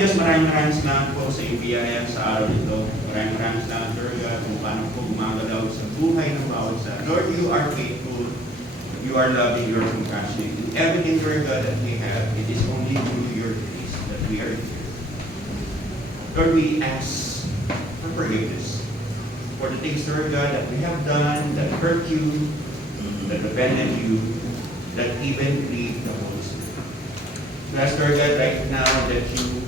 Diyos, maraming salamat po sa iyong biyaya sa araw nito. Maraming salamat, Lord God, kung paano po gumagalaw sa buhay ng bawat isa. Lord, you are faithful. You are loving, you are compassionate. In everything, Lord God, that we have, it is only through your grace that we are here. Lord, we ask for forgiveness for the things, Lord God, that we have done, that hurt you, that offended you, that even grieved the Holy Spirit. We ask, Lord God, right now that you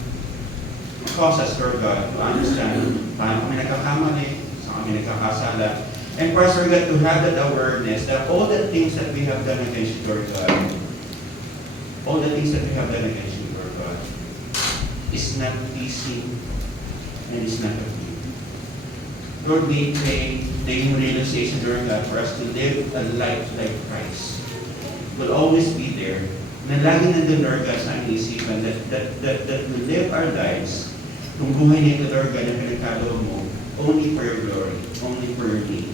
cause us, Lord God, to understand paano kami nagkakamali, saan kami nagkakasala, and for us, Lord God, to have that awareness that all the things that we have done against you, Lord God, all the things that we have done against you, Lord God, is not pleasing and is not of you. Lord, we pray that yung realization, Lord God, for us to live a life like Christ will always be there. Na lagi nandun, Lord God, sa aming isipan that we live our lives kung buhay nito, Lord God, na pinagkaloob mo only for your glory, only for your name,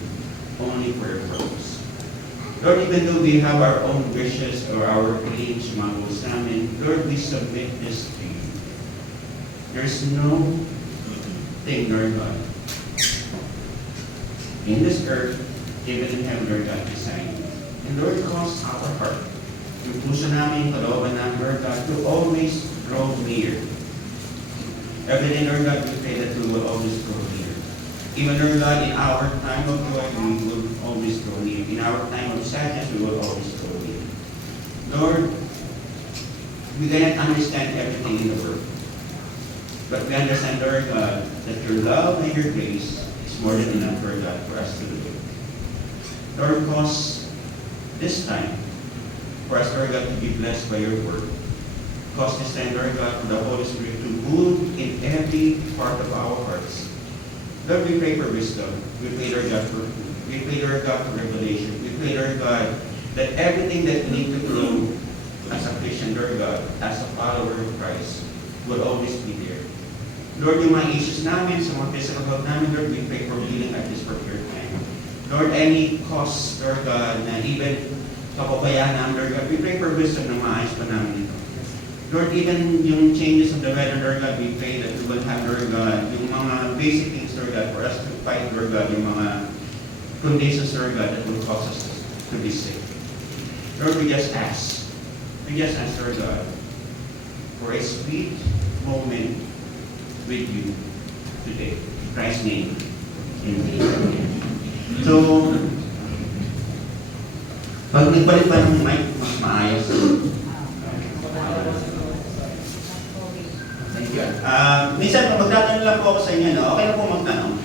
only for your purpose. Lord, even though we have our own wishes or our dreams, mga goals namin, Lord, we submit this to you. There's no thing, Lord God, in this earth, even in heaven, Lord God, designed. And Lord, cause our heart, yung puso namin, kalooban namin, Lord God, to always grow near. Every day, Lord God, we pray that we will always grow near. Even, Lord God, in our time of joy, we will always grow near. In our time of sadness, we will always grow near. Lord, we cannot understand everything in the world. But we understand, Lord God, that your love and your grace is more than enough, Lord God, for us to live. Lord, cause this time for us, Lord God, to be blessed by your word. Cause this time, Lord God, for the Holy Spirit to move in every part of our hearts. Lord, we pray for wisdom. We pray, Lord God, for revelation. We pray, Lord God, that everything that we need to grow as a Christian, Lord God, as a follower of Christ, will always be there. Lord, yung mga issues namin, sa mga physical health namin, Lord, we pray for healing at this particular time. Lord, any cause, Lord God, na even kapabayaan namin, Lord God, we pray for wisdom na maayos pa namin ito. Lord, even yung changes of the weather, Lord God, we pray that we will have, Lord God, yung mga basic things, Lord God, for us to fight, Lord God, yung mga conditions, Lord God, that will cause us to be sick. Lord, we just ask, Lord God, for a sweet moment with you today. In Christ's name. Amen. So, pag nagbalik pa ng mic, mas maayos. Thank you. Minsan, magtatanong lang po ako sa inyo, no? Okay na po magtanong.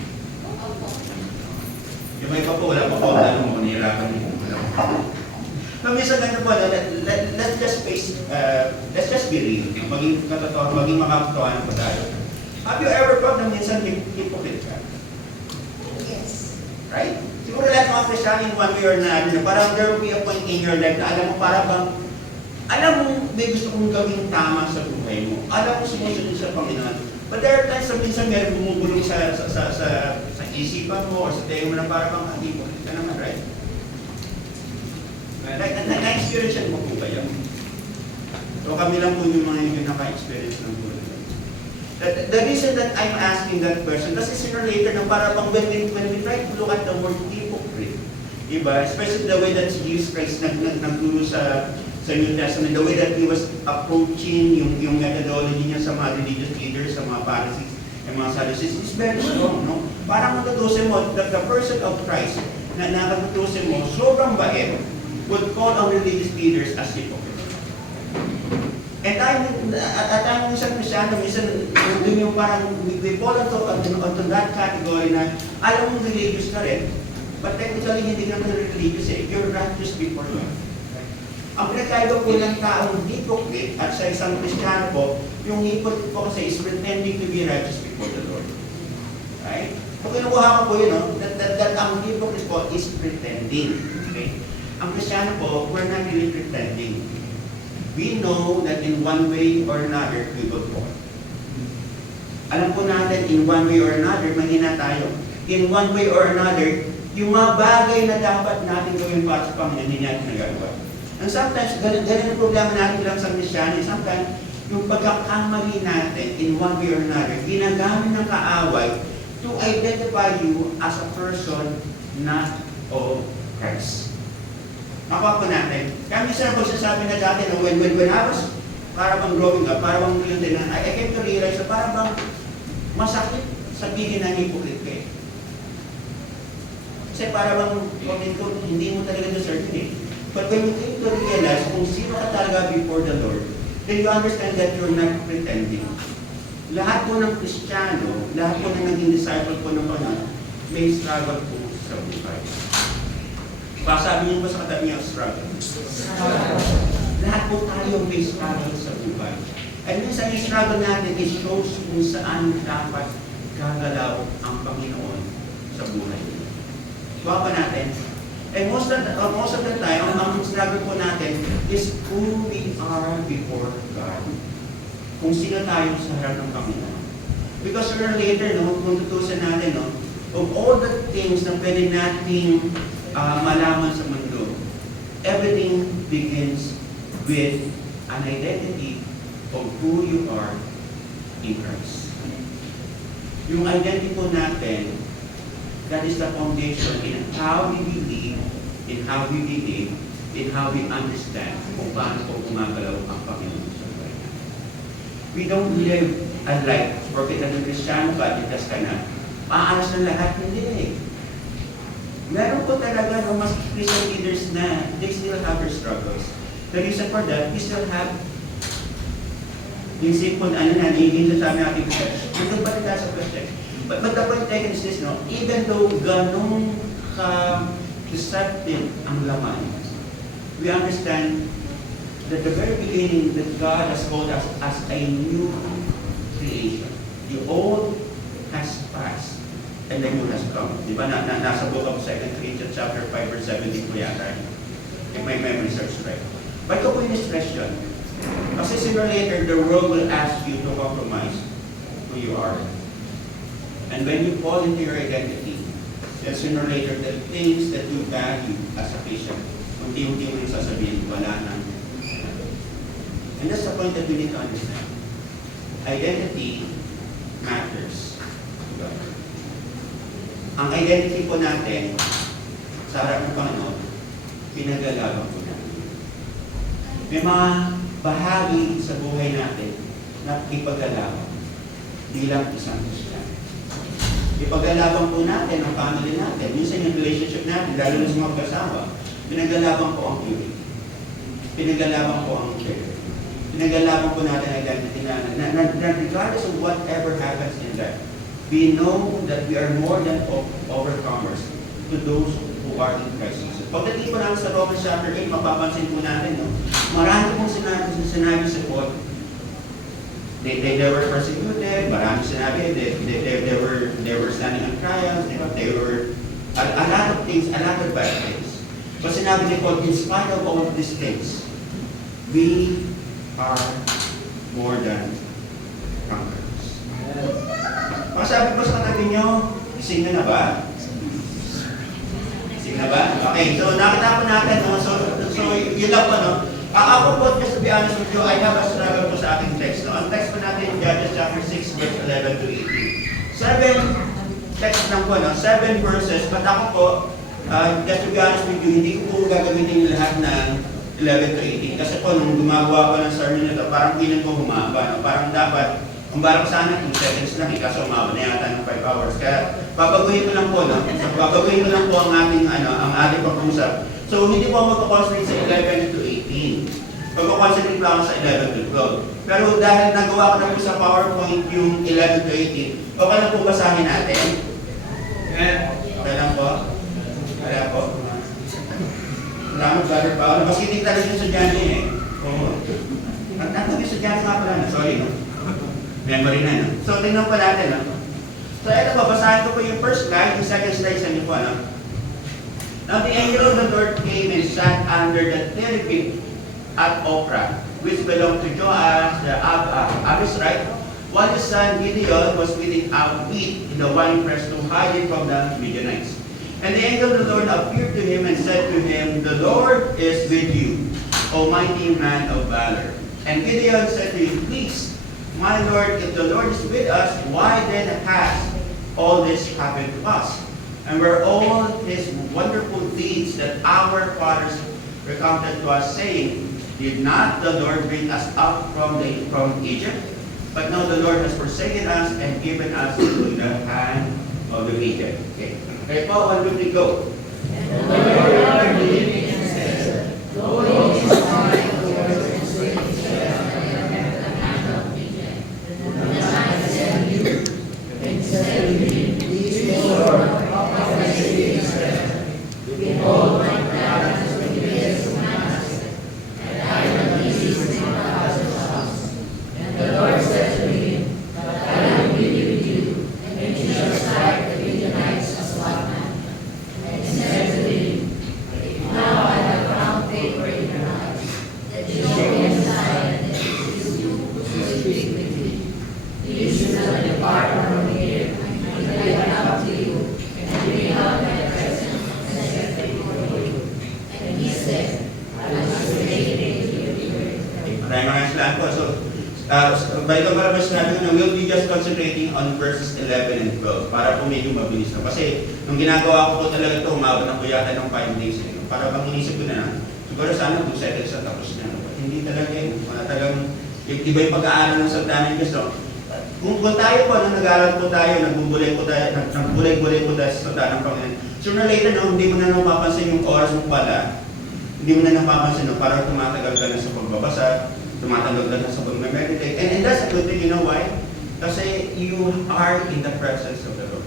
Yung may pa po, wala pa po ang tanong mo, nahirapan niyo. So, minsan ganito po, let's just be real. Maging katotoo, maging makakatawanan po tayo. Have you ever felt na minsan hypocrite ka? Yes. Right? Siguro lahat mga Christian in one way or another, parang there will be a point in your life na alam mo, parang bang, alam mo, may gusto kong gawing tama sa buhay mo. Alam mo, sumusunod sa Panginoon. But there are times na minsan meron bumubulong sa isipan mo or sa tayo mo na parang bang, hypocrite ka naman, right? Na-experience mo po kaya? So kami lang po yung mga yung naka-experience ng buhay. The reason that I'm asking that question, kasi sooner or later, na para bang when we try to look at the word hypocrite, diba? Especially the way that Jesus Christ nagturo sa New Testament, the way that He was approaching yung methodology niya sa mga religious leaders, sa mga Pharisees, and mga Sadducees, is very strong, no? Parang matutusin mo, that the person of Christ, na nakatutusin mo, sobrang bait, would call on religious leaders as hypocrites. And tayo minsan Kristyano, minsan doon yung parang we fall onto that category na alam mo religious ka rin, but technically hindi naman religious eh. You're righteous before God. Ang pinagkaiba po ng taong hypocrite at sa isang Kristyano po, yung hypocrite po kasi is pretending to be righteous before the Lord. Right? Kung kinukuha ko po yun, no? that ang hypocrite po is pretending. Okay? Ang Kristyano po, we're not really pretending. We know that in one way or another, we will fall. Alam po natin, in one way or another, mahina tayo. In one way or another, yung mga bagay na dapat natin gawin para sa Panginoon, hindi natin nagagawa. And sometimes, ganun ang problema natin bilang sa Kristyano. Sometimes, yung pagkakamali natin in one way or another, ginagamit ng kaaway to identify you as a person not of Christ. Nakuha po natin. Kaya minsan po sasabi na dati na when I was para bang growing up, para bang yun I came to realize na para bang masakit sabihin na hypocrite ka eh. Kasi para bang hindi mo talaga deserve eh. But when you came to realize kung sino ka talaga before the Lord, then you understand that you're not pretending. Lahat po ng Kristiyano, lahat po ng naging disciple po ng Panginoon, may struggle po sa buhay. Sabi niyo ba sa katabi niya, struggle? Lahat po tayo may struggle sa buhay. And minsan yung struggle natin is shows kung saan dapat gagalaw ang Panginoon sa buhay. Diba pa natin? And most of the time, ang struggle po natin is who we are before God. Kung sino tayo sa harap ng Panginoon. Because sooner or later, kung tutusin natin, of all the things na pwede nating malaman sa mundo, everything begins with an identity of who you are in Christ. Yung identity po natin, that is the foundation in how we believe, in how we behave, in how we understand kung paano po gumagalaw ang Panginoon sa buhay natin. We don't live a life, porque na ng Kristiyano ka, itas ka na, maalas na lahat, hindi eh. Meron po talaga ng mas Christian leaders na they still have their struggles. The reason for that, we still have yung simple, hindi sa natin flesh. Nandun pa rin tayo sa flesh. But the point taken is this, even though ganong ka-deceptive ang laman, we understand that the very beginning that God has called us as a new creation. The old has passed and the new has come. Di ba? Nasa book of 2 Corinthians chapter 5 verse 17 po yata. If my memory serves right. But ito po yung expression. Kasi sooner or later, the world will ask you to compromise who you are. And when you fall into your identity, then sooner or later, the things that you value as a Christian, unti-unti mo yung sasabihin, wala na. And that's the point that we need to understand. Identity matters. Ang identity po natin sa harap ng Panginoon, pinaglalabang po natin. May mga bahagi sa buhay natin na ipaglalabang bilang isang Kristiyan. Ipaglalabang po natin ang family natin. Minsan yung relationship natin, lalo na sa mga kasama, pinaglalabang po ang purity. Pinaglalabang po ang care. Pinaglalabang po natin ang identity na regardless of whatever happens in life, we know that we are more than overcomers to those who are in Christ Jesus. Pagdating po namin sa Romans chapter 8, mapapansin po natin, marami pong sinabi sa Paul. They were persecuted, marami sinabi, they were standing on trials, they were a lot of things, a lot of bad things. But sinabi ni Paul, in spite of all of these things, we are more than conquerors. Sabi ko sa katabi nyo, gising na ba? Gising na ba? Okay, so nakita po natin, so yun lang po, ako po, just to be honest with you, I have a struggle po sa ating text. Ang text po natin, Judges chapter 6, verse 11 to 18. 7 text lang po, 7 verses, but ako po, just to be honest with you, hindi ko po gagamitin yung lahat ng 11 to 18. Kasi po, nung gumagawa ko ng sermon nito, parang pinan ko humaba. Parang dapat, kung parang sana 2 seconds lang, kaso umaba na yata ng 5 hours. Kaya, babaguhin ko lang po, babaguhin ko lang po ang ating pag-usap. So, hindi po ako magkakonsentrate sa 11 to 18. Magkakonsentrate lang ako sa 11 to 12. Pero dahil nagawa ko na po sa PowerPoint yung 11 to 18, okay lang po basahin natin? Okay lang po? Kaya po? Salamat, Brother Paolo. Mas hindi talaga yung sudyano eh. Oo. Ang yung sudyano nga pala na. Sorry, memory na, So, tingnan pa natin, So, ito po, basahin ko po yung first slide, yung second slide sa inyo po, Now, the angel of the Lord came and sat under the terebinth at Ophrah, which belonged to Joash the Abisrite, while his son Gideon was weeding out wheat in the winepress to hide it from the Midianites. And the angel of the Lord appeared to him and said to him, The Lord is with you, O mighty man of valor. And Gideon said to him, please, my Lord, if the Lord is with us, why then has all this happened to us? And were all his wonderful deeds that our fathers recounted to us, saying, did not the Lord bring us up from Egypt? But now the Lord has forsaken us and given us into the hand of the wicked. Okay. Okay, Paul, when will we go? And the Lord believed and said, Go in his heart towards the cities and the hand of Egypt. And I said to you, and said to him, these Lord of the city Israel, behold, my God has been against Manasseh, and I have eased in the house. And the Lord said to him, but I will be with you, and you shall strike the Midianites as one man. And he said to him, now I have found favor in your eyes, that you show me a sign that it is you who speak with me. You should not depart from here, until I come to you, and bring out my presence and set before you. And he said, I will make it to you. Maraming salamat po. So, balik ko para mas sinabi ko na we'll be just concentrating on verses 11 and 12 para po medyo mabilis na. Kasi nung ginagawa ko po talaga ito, umabot na po yata ng 5 days. Para bang inisip ko na siguro sana 2 seconds na tapos na. Hindi talaga yun. Talagang iba yung pag-aaral ng salita ng Diyos. No? Kung tayo po, nung nag-aaral po tayo, nagbubulay po tayo sa salita ng Panginoon. Sooner or later, no, hindi mo na napapansin yung oras mo pala. Hindi mo na napapansin, no, parang tumatagal ka na sa pagbabasa, tumatagal ka na sa pag-meditate. And that's a good thing, you know why? Kasi you are in the presence of the Lord.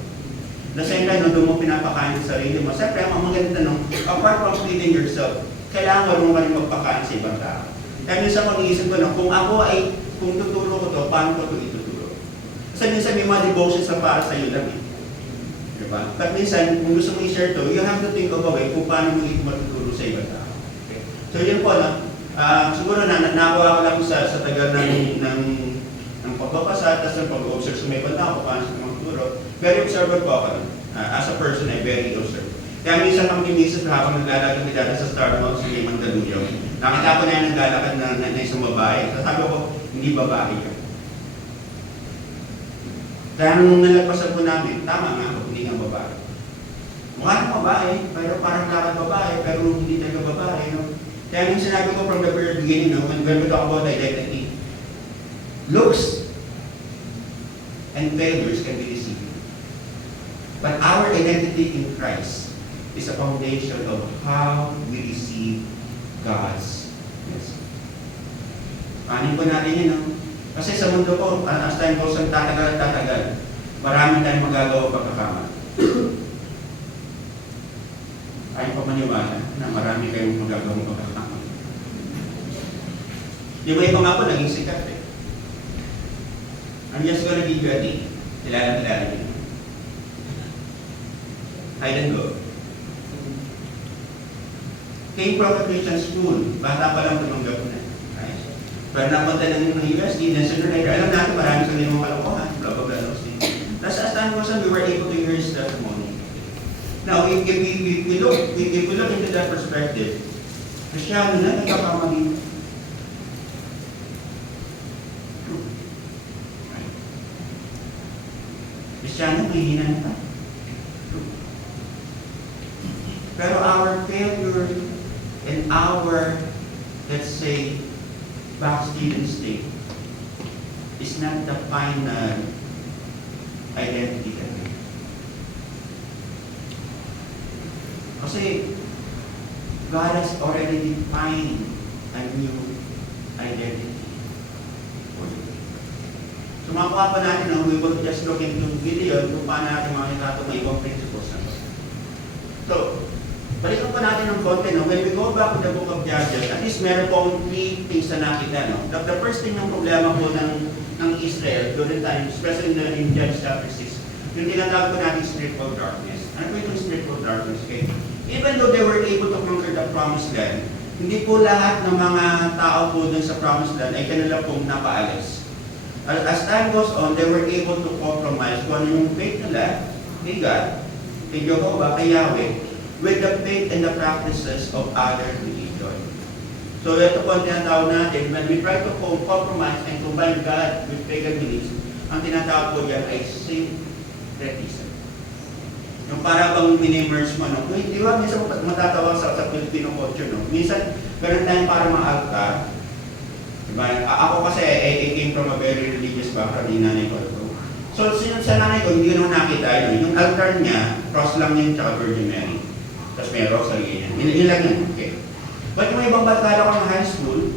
The same time, no, doon mo pinapakain sa sarili mo. Siyempre, ang maganda tanong, apart from feeding yourself, kailangan mo rin magpakain sa ibang tao. Kaya minsan pag-iisip ko, no, kung tuturo ko to, paano ko ito ituturo? Kasi minsan may mga devotions na para sa iyo lang eh. Diba? But minsan, kung gusto mo i-share to, you have to think of a way kung paano mo ito matuturo sa ibang tao. Okay? So yun po, no? Siguro nakuha ko lang sa tagal ng pagbabasa, tapos ng pag-observe sa may ibang tao, paano sa magturo. Very observant po ako. As a person, I very observant. Kaya minsan kang kinisis na habang naglalakad ni dada sa Starbucks, sa Limang Daluyaw. Nakita ko na yung naglalakad na isang babae. Sabi ko, hindi babae ka. Kaya nung nalagpasan po namin, tama nga, hindi nga babae. Mukha ng babae, pero parang lakad babae, pero hindi talaga babae. No? Kaya yung sinabi ko from the very beginning, no, when we talk about identity, looks and failures can be deceiving. But our identity in Christ is a foundation of how we receive God's blessing. Paano po natin yun, no? Kasi sa mundo ko, as time goes on, tatagal. Marami tayong magagawa pagkakama. Ayaw pa maniwala na marami kayong magagawa pagkakama. Yung iba nga po, naging sikat eh. I'm just gonna give you a tip. Kilala niyo. Hide and go. Came from a Christian school. Bata pa lang tumanggap na. Right? Pero napunta ng USD, then sooner or later, alam natin marami sa ginawang kalokohan, blah, blah, blah, those things. Tapos as time goes on, we were able to hear his testimony. Now, if we look into that perspective, Kristyano na, nagkakamali. Kristyano, may hinan pa. Pero our failure and our, let's say, backslidden state is not the final identity that we have. Kasi God has already defined a new identity for you. So makuha pa natin, no, we will just look into Gideon kung paano natin makikita itong ibang principles na. So, balikan po natin ng konti, no? When we go back to the book of Judges, at least meron pong 3 things na nakita. No? The first thing ng problema po ng Israel, during time, especially in Judges chapter 6, yung tinatawag po natin spirit of darkness. Ano po yung spirit of darkness? Okay? Even though they were able to conquer the promised land, hindi po lahat ng mga tao po dun sa promised land ay kanila pong napaalis. As time goes on, they were able to compromise kung ano yung faith nila kay God, kay Jehovah, kay Yahweh, with the faith and the practices of other religion. So So ito po ang tinatawag natin, when we try to compromise and combine God with pagan beliefs, ang tinatawag po diyan ay syncretism. Yung para bang mini-merge mo, no? Di ba, minsan matatawag sa Filipino culture, no? Minsan, ganun tayong para mga-altar. Diba? Ako kasi, I came from a very religious background, yung nanay ko. So, sa nanay ko, hindi ko naman nakita yun. Yung altar niya, cross lang yun, tsaka Virgin Mary. Tapos may rosary yan. Yun lang yun, okay. But yung ibang barkada ko ng high school,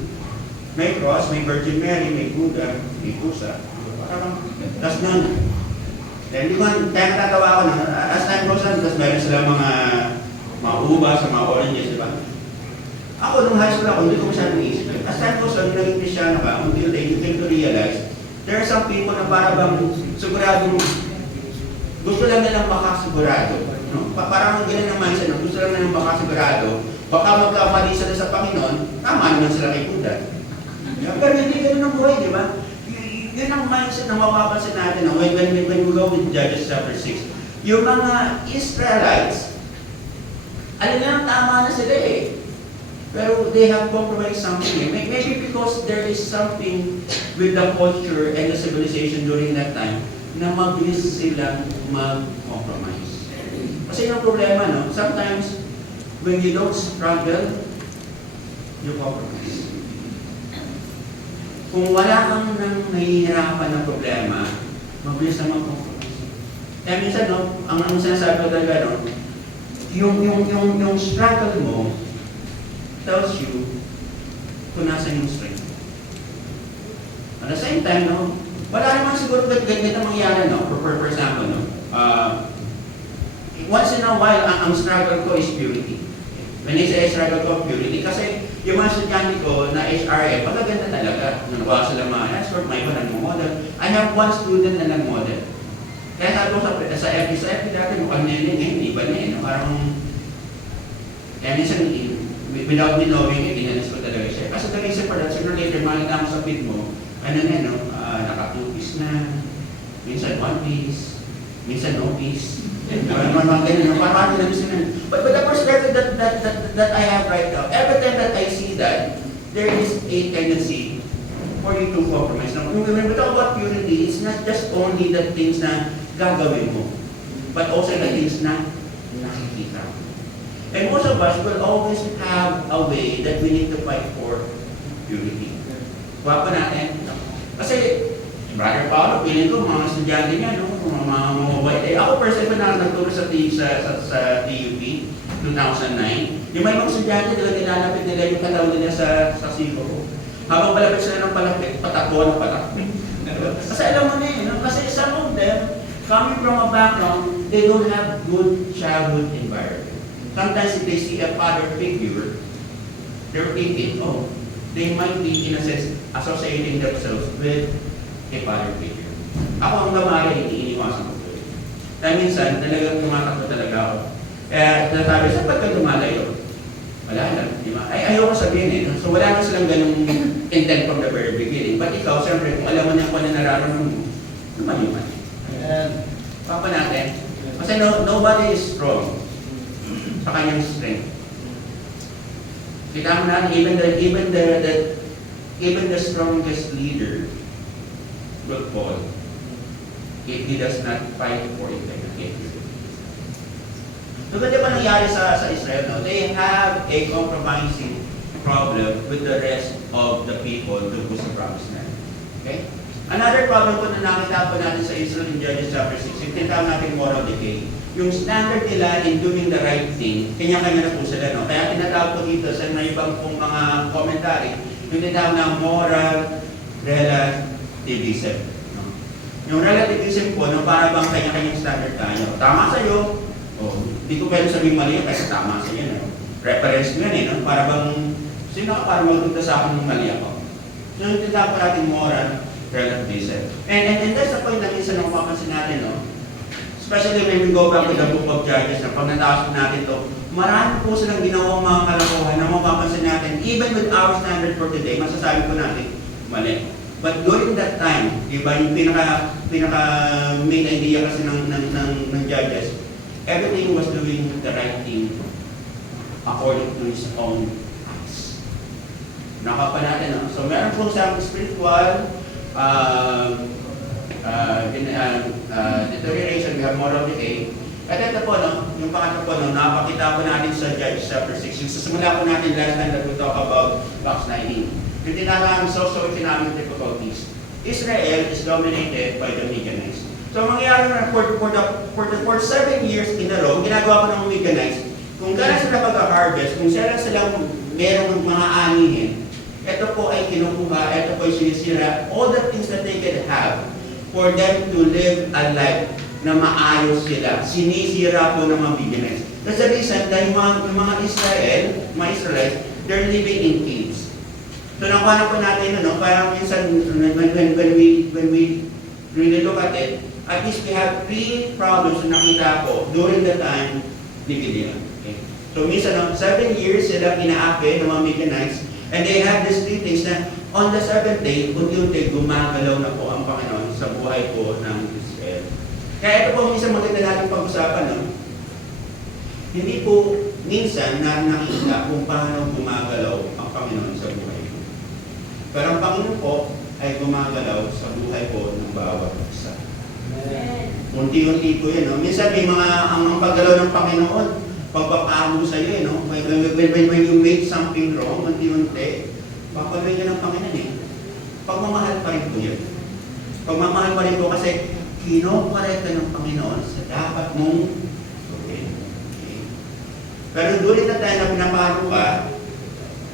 may cross, may Virgin Mary, may Buddha, may pusa. Parang, tapos nun, then, kaya natatawa ako na, as time goes on, tapos meron sila mga ubas, mga oranges, di ba? Ako, nung high school ako, hindi ko masyadong naisip. As time goes on, naging Cristiano ka, until they came to realize, there are some people na para bang siguradong, gusto lang nilang makasigurado. No? Parang ganun ang mindset, no? Gusto lang nilang makasigurado, baka magkamali sila sa Panginoon, tama naman sila kay Buddha. Pero hindi ganun ang buhay, di ba? Yun ang mindset na mapapansin natin no? when we go with Judges chapter 6. Yung mga Israelites, alam na tama na sila eh. Pero they have compromised something. Maybe because there is something with the culture and the civilization during that time na mabilis silang mag-compromise. Kasi yung problema, no? Sometimes, when you don't struggle, you compromise. Kung wala kang nang nahihirapan ng problema, mabilis na mag-compromise. Kaya minsan, no, ang sinasabi ko talaga, no, yung struggle mo tells you kung nasan yung strength. At the same time, no, wala naman siguro ganyan na mangyari, no? For example, no, once in a while, ang struggle ko is purity. When I say struggle ko, purity, kasi yung mga estudyante ko na HRM, magaganda talaga. Nagawa sila mga escort, may iba nag-model. I have one student na nag-model. Kaya sabi ko sa FB dati, mukhang nene, ngayon, iba na eh. Parang, kaya minsan, without me knowing, itinanis ko talaga siya. Kasi the reason for that, sooner or later, makita mo sa feed mo, ano na, no, naka-2-piece na, minsan 1-piece, minsan no-piece. Parang na gusto na. But the perspective that I have right now, every time that I see that, there is a tendency for you to compromise. Now, when we talk about purity, it's not just only the things na gagawin mo, but also the things na nakikita mo. And most of us will always have a way that we need to fight for purity. Wapa natin. Kasi, Brother Paolo, piling ko, mga estudyante niya, no? Mga mabait. Ako personally na nagturo sa TUP, 2009. Yung may mga estudyante, nilalapit nila yung katawan nila sa siko ko. Habang palapit sila ng palapit, patakbo ng patakbo. Kasi alam mo na eh, no? Kasi some of them, coming from a background, they don't have good childhood environment. Sometimes if they see a father figure, they're thinking, oh, they might be, in a sense, associating themselves with a father figure. Ako ang gamari, iniiwasan ko po. Kaya minsan, talagang tumatakbo talaga ako. Kaya nasabi, saan ba't ka lumalayo? Wala lang, di ba? Ay, ayoko sabihin eh. So wala na silang ganung intent from the very beginning. But ikaw, siyempre, kung alam mo niya kung ano nararamdaman mo, lumayo man. Papa natin, kasi nobody is strong sa kanyang strength. Kita mo natin, even the strongest leader will fall if he does not fight for integrity. So, ganyan ba nangyari sa Israel? No? They have a compromising problem with the rest of the people to push the promised land. Okay? Another problem po na nakita po natin sa Israel in Judges chapter 6, yung tinatawag natin moral decay. Yung standard nila in doing the right thing, kanya-kanya na po sila. No? Kaya tinatawag po dito sa may ibang pong mga commentary, yung tinatawag na moral relativism. No? Yung relativism po, no, para bang kanya-kanyang standard tayo. Tama sa'yo, hindi ko pwede sabihin mali kasi tama sa'yo. No? Reference mo yan eh, no? Para bang, sino ka para magpunta sa akin ng mali ako? So yung tinatawag po natin moral relativism. And that's the point na minsan na mapapansin natin, no? Especially when we go back to the book of Judges, na pag natapos natin to, marami po silang ginawang mga kalokohan na mapapansin natin, even with our standard for today, masasabi po natin, mali. But during that time, iba yung pinaka main idea kasi ng Judges, everything was doing the right thing according to his own eyes. Nakapa natin, no? So meron pong some spiritual deterioration, we have moral decay. At ito po, no, yung pangatlo po, no, napakita po natin sa Judges chapter 6. Yung sasimula po natin last time that we talk about Acts 19. Yung tinatawag socio-economic difficulties. Israel is dominated by the Midianites. So mangyayari na for 7 years in a row, ginagawa ko ng Midianites, kung kailan sila pag-harvest, kung sila silang merong mga anihin, ito po ay kinukuha, ito po ay sinisira, all the things that they can have for them to live a life na maayos sila. Sinisira po ng mga Midianites. That's the reason dahil yung mga Israelites, they're living in caves. So nakuha po natin, no, parang minsan when we really look at it, at least we have 3 problems na nakita ko during the time ni Gideon. Okay? So minsan, 7 years sila pinaapi ng mga Midianites, and they have these 3 things na on the 7th day, unti-unti gumagalaw na po ang Panginoon sa buhay po ng Israel. Kaya ito po minsan maganda natin pag-usapan, no? Hindi po minsan na nakita kung paano gumagalaw ang Panginoon sa buhay po. Pero ang Panginoon po ay gumagalaw sa buhay po ng bawat isa. Unti-unti po yun, no? Minsan may mga ang paggalaw ng Panginoon, pagpapago sa iyo, no? When you make something wrong, unti-unti, papagawin ka ng Panginoon eh. Pagmamahal pa rin po yun. Pagmamahal pa rin po kasi kinokorek ka ng Panginoon sa dapat mong gawin. Okay? Pero during na tayo na pinapahalo ka,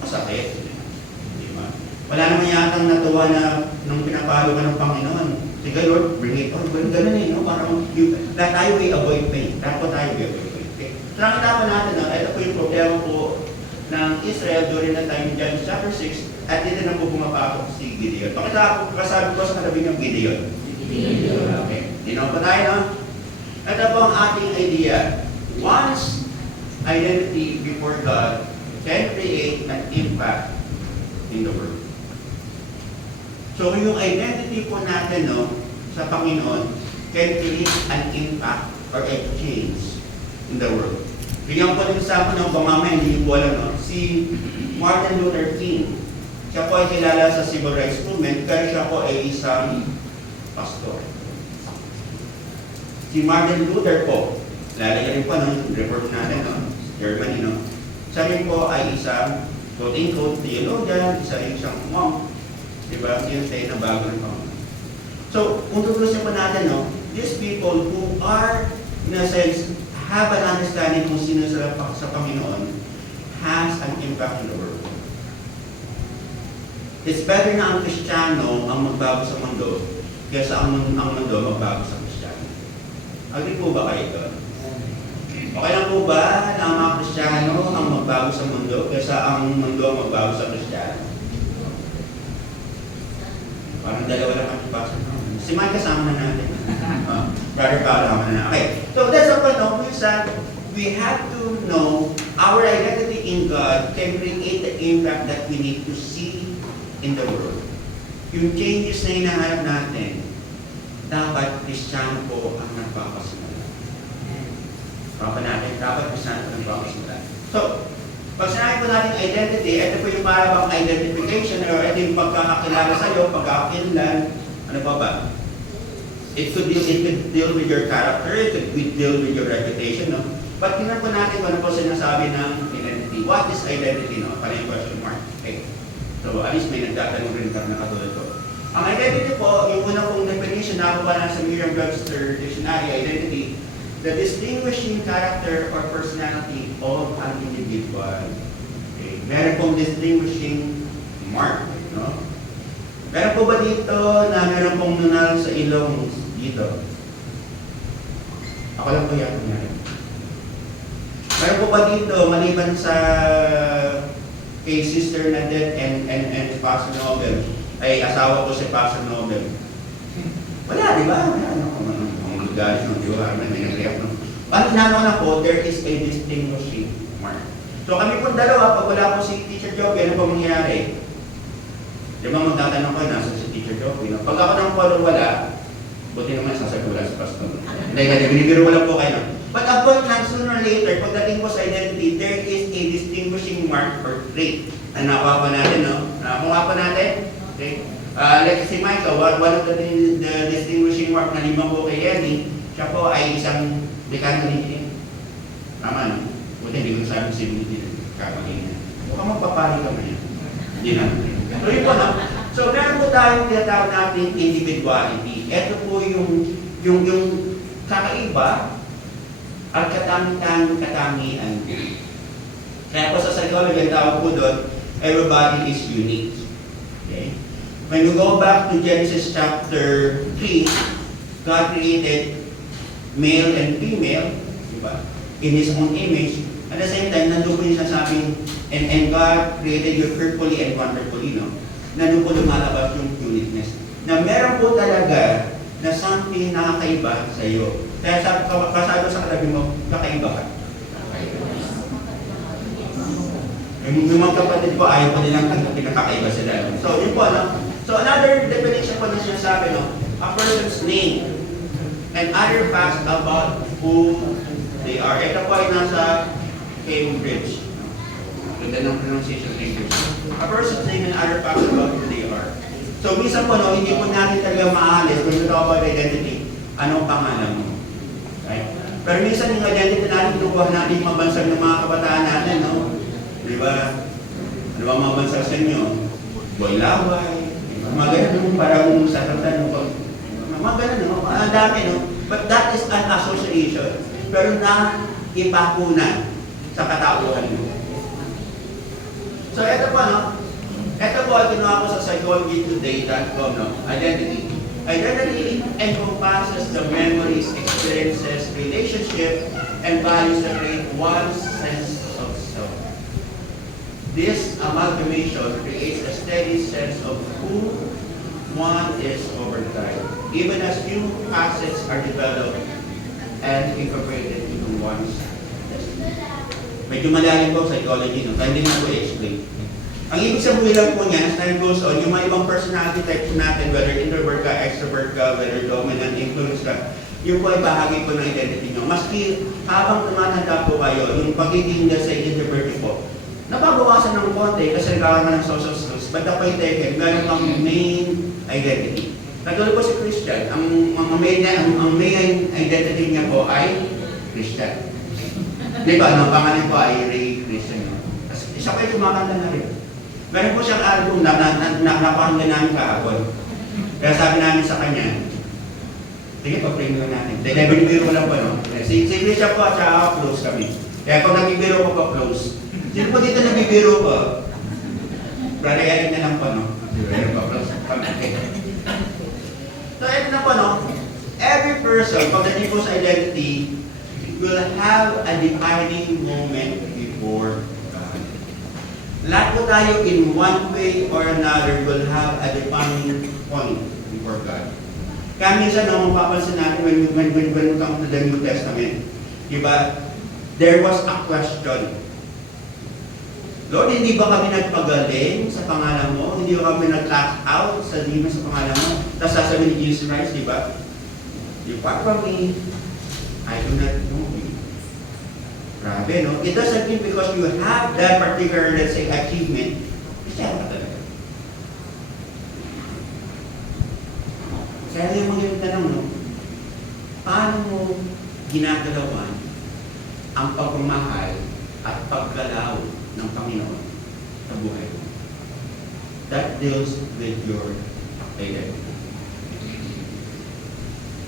masakit. Di ba? Wala naman yatang natuwa na nung pinapahalo ka ng Panginoon. Sige Lord, bring it on. Ganun eh, no? Parang lahat tayo ay avoid pain. Dapat tayo ay avoid pain. Okay? So nakita po natin na ito po yung problema po ng Israel during the time in Judges chapter 6 at dito na po pumapasok si Gideon. Pakita ko, kasabi ko sa katabi ng Gideon. Okay. Dino pa tayo, no? Ito po ang ating idea. One's identity before God can create an impact in the world. So yung identity po natin, no, sa Panginoon can create an impact or a change in the world. Bigyan ko din sa akin, no, kung mamaya hindi ko alam, no, si Martin Luther King, siya po ay kilala sa civil rights movement, pero siya po ay isang pastor. Si Martin Luther po, lalagyan po ng report natin, no, Germany, no, siya rin po ay isang quote-unquote theologian, isa rin siyang monk, diba? Yung say na bago ng Panginoon. So, kung tutusin po natin, no, these people who are, in a sense, have an understanding kung sino sila sa Panginoon, has an impact in the world. It's better na ang Kristiyano ang magbago sa mundo kaysa ang mundo magbago sa Kristiyano. Agree po ba kayo ito? Okay lang po ba na ang mga Kristiyano ang magbago sa mundo kaysa ang mundo ang magbago sa Kristiyano? Parang dalawa lang ang pasok. Si Mike kasama na natin. Brother Paolo kasama na. Okay. So that's the point of minsan, we have to know our identity in God can create the impact that we need to see in the world. Yung changes na hinahanap natin, dapat Kristiyano po ang nagpapasimula. Papa natin, dapat Kristiyano po ang nagpapasimula. So, pag sinabi po natin identity, ito po yung parang identification or ito yung pagkakakilala sa iyo, pagkakakilan, ano pa ba? It could deal with your character, it could deal with your reputation, no? But tingnan po natin kung ano po sinasabi ng identity. What is identity, no? Parang yung question mark. Okay. So, at least may nagtatanong rin kami na katulad ko. Ang identity po, yung una pong definition na ako na sa Merriam-Webster Dictionary, identity, the distinguishing character or personality of an individual. Okay. Meron pong distinguishing mark, no? Meron po ba dito na meron pong nunal sa ilong dito? Ako lang po yan. Meron po ba dito, maliban sa kay Sister Nadette and Pastor Nobel, ay asawa ko si Pastor Nobel? Wala, di ba? Wala, ang galis ng Diwa, may nag-react. Ang inano na po, there is a distinguishing mark. So kami po dalawa, pag wala po si Teacher Joby, ano po mangyayari? Di ba magtatanong ko, nasa si Teacher Joby? No? Pag ako nang wala, buti naman sasagulan sa Pastor. Hindi, binibiro wala po kayo. But upon time, sooner or later, pagdating po sa identity, there is a distinguishing mark or trait na nakuha po natin, no? Mukha po natin. Okay. Like si Michael, one of the distinguishing mark na lima po kay Eddie, siya po ay isang mechanical engineer. Tama, no? Buti hindi ko nasabi civil engineer. Kakagin niya. Mukhang magpapari ka ngayon. Hindi na. So yun po, no? So meron po tayong tinatawag natin individuality. Ito po yung kakaiba at katangi-katangian. Kaya po sa psychology, ang tawag po doon, everybody is unique. Okay? When we go back to Genesis chapter 3, God created male and female, diba? In His own image. At the same time, nandun po yung sasabing, and God created you fearfully and wonderfully, no? Nandun po lumalabas yung uniqueness. Na meron po talaga na something nakakaiba sa iyo. Kaya kasado sa katabi mo, kakaiba ka. Yung mga kapatid ko, ayaw pa nilang pinakakaiba sila. So, yun po, no? So, another definition po na sinasabi, no? A person's name and other facts about who they are. Ito po ay nasa Cambridge. Ganda ng pronunciation of English. A person's name and other facts about who they are. So, minsan po, no, hindi po natin talaga maalis when we talk about identity. Anong pangalan mo? Right? Pero minsan yung identity natin, kinukuha natin yung mabansag ng mga kabataan natin, no? Di ba? Ano ba mga bansag sa inyo? Boy Laway, mga ganun, parang sakatan, mga ganun, no? Ang dami, no? But that is an association. Pero na ipakuna sa katauhan mo. So, ito po, no? Ito po ay ginawa ko sa psychologytoday.com, no? Identity. Identity encompasses the memories, experiences, relationship, and values that create one's sense of self. This amalgamation creates a steady sense of who one is over time, even as new facets are developed and incorporated into one's destiny. Medyo malalim po psychology, no? Kaya hindi na po i-explain. Ang ibig sabihin lang po niya, as time goes on, yung mga ibang personality types natin, whether introvert ka, extrovert ka, whether dominant, influence ka, yung po ay bahagi po ng identity nyo. Maski habang tumatanda po kayo, yung pagiging sa introvert po, nababawasan ng konti kasi nagkakaroon ng social skills, but the point taken, meron kang main identity. Katulad po si Christian, ang main identity niya po ay Christian. Di ba, ang pangalan po ay Ray Christian. Kasi isa pa yung kumakanta na rin. Meron po siyang album na napakinggan namin kahapon. Kaya sabi namin sa kanya, sige, pag-play mo natin. Dahil binibiro ko lang po, no? Si Christian po at siya close kami. Kaya kung nabibiro ko pa close, sino po dito nabibiro ko? Brother Eric na lang po, no? Bibiro pa close. So, ito na po, no? Every person, pagdating po sa identity, will have a defining moment before God. Lahat po tayo in one way or another will have a defining point before God. Kaya minsan, no, mapapansin natin when we come to the New Testament, diba, there was a question. Lord, hindi ba kami nagpagaling sa pangalan mo? Hindi ba kami nag-act out sa demon sa pangalan mo? Tapos sasabihin ni Jesus Christ, diba? Depart from me, I do not know you. Grabe, no? It doesn't mean because you have that particular, let's say, achievement, Christian ka talaga. Kaya yung mga tanong, no? Paano mo ginagalawan ang pagmamahal at paggalaw ng Panginoon sa buhay mo? That deals with your identity.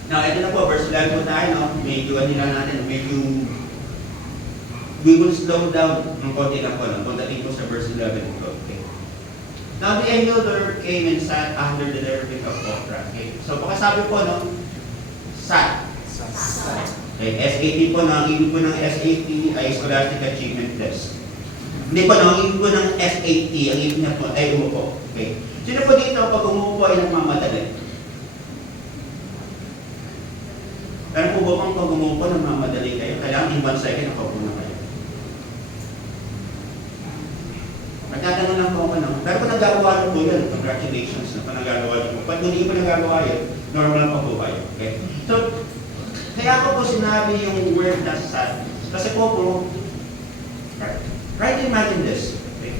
Now, ito na po, verse 11 po tayo, no? Medyo nila natin, medyo we will slow down ng konti na po, no? Pundating po sa verse 11 po, okay? Now, the angel Lord came and sat under the terebinth of Ophrah, okay? So, pakasabi po, no? Sat. Okay, SAT po, no? Ang ibig po ng SAT ay Scholastic Achievement Test. Hindi po, no? Ang ibig po ng SAT, ang ibig niya po ay umupo, okay? Sino po dito, pag umupo ay nagmamadali? Ano po ba kung pag umupo nang mamadali kayo? Kailangan in 1 second nakaupo na kayo. Magtatanong lang po ako, no? Pero kung nagagawa nyo po yun, congratulations na kung nagagawa nyo po. Pag hindi po nagagawa yun, normal pa po kayo. Okay? So, kaya ko po sinabi yung word na sad. Kasi po, try to imagine this. Okay?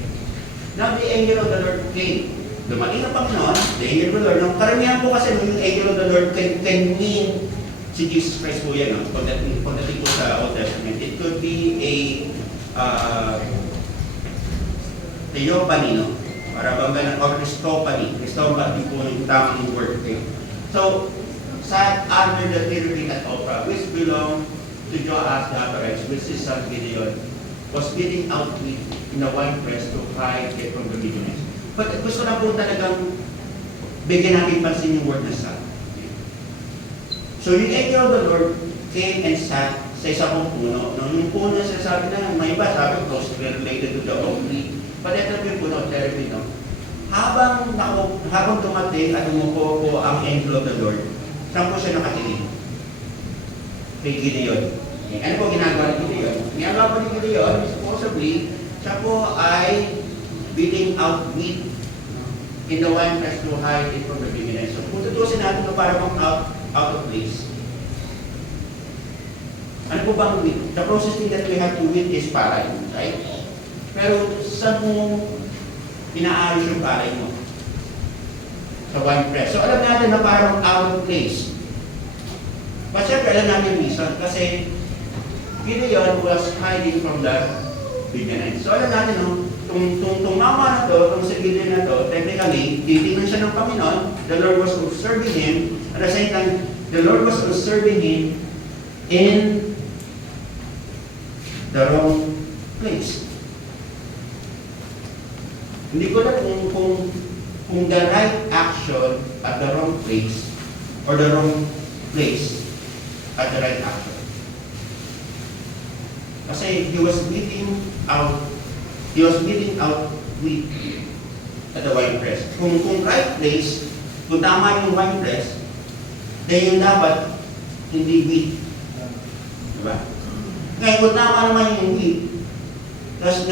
Now the angel of the Lord came. Dumating ang Panginoon, the angel of the Lord. Nung karamihan po kasi yung angel of the Lord can mean si Jesus Christ po yan. No? Pagdating po sa Old Testament, it could be a theophany, no? Para bang ganun, or Christophany. Christophany po yung tamang word. Okay? So, sat under the cherubim at Ophrah, which belong to Joash the Athorite, which is son Gideon, was beating out wheat in the winepress to hide it from the Midianites. But gusto na po talagang bigyan natin pansin yung word na sat. So yung angel of the Lord came and sat sa isa pong puno. Nung yung puno na sinasabi na, may iba sabi closely related to the oak tree. But ito yung puno, therapy, no? Habang dumating at umupo po ang angel of the Lord, saan po siya nakatingin? Kay Gideon. Ano po ginagawa ni Gideon? Ginagawa po ni Gideon, supposedly, siya po ay beating out wheat in the winepress to hide it from the Midianites. So kung tutusin natin ito para bang out of place. Ano po bang wheat? The process thing that we have to wheat is palay, right? Pero saan mo inaalis yung palay mo? Sa winepress. So alam natin na parang out of place. But syempre alam natin yung reason kasi Gideon was hiding from the Midianites. So alam natin, no? Itong mama na to, itong si Gideon na to, technically, titingnan siya ng Panginoon. The Lord was observing him. At the same time, the Lord was observing him in the wrong place. Hindi ko na kung the right action at the wrong place or the wrong place at the right action. Kasi he was beating out wheat at the wine press. Kung right place, kung tama yung wine press, then yung dapat hindi wheat. Diba? Ngayon, kung tama naman yung wheat, tapos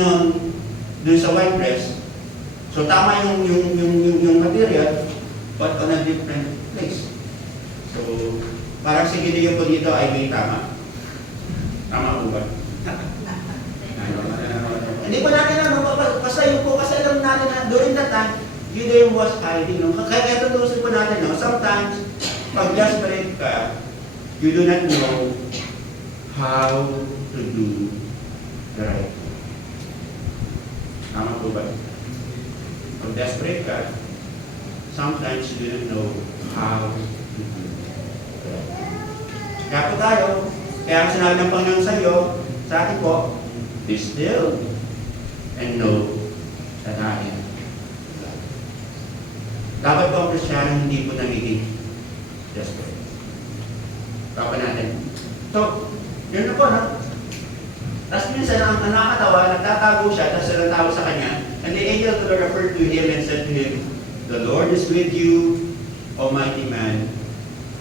dun sa wine press, so tama yung material, but on a different place. So, parang si Gideon po dito ay may tama. Tama po ba? Hindi pa natin basta yun po, kasi alam natin na during that time, Gideon was hiding. No? Kaya tutusin po natin, no? Sometimes, pag desperate ka, you do not know how to do the right thing. Tama po ba? Pag desperate ka, sometimes you do not know how to do the right thing. Kaya po tayo, kaya ang sinabi ng Panginoon sa iyo, sa atin po, be still and know that I am God. Dapat po ang Kristiyanong hindi po nagiging desperate. Dapat natin. So, yun na po, no? Tapos minsan, ang nakakatawa, nagtatago siya, tapos nagtatago sa kanya, and the angel of the Lord referred to him and said to him, "The Lord is with you, O mighty man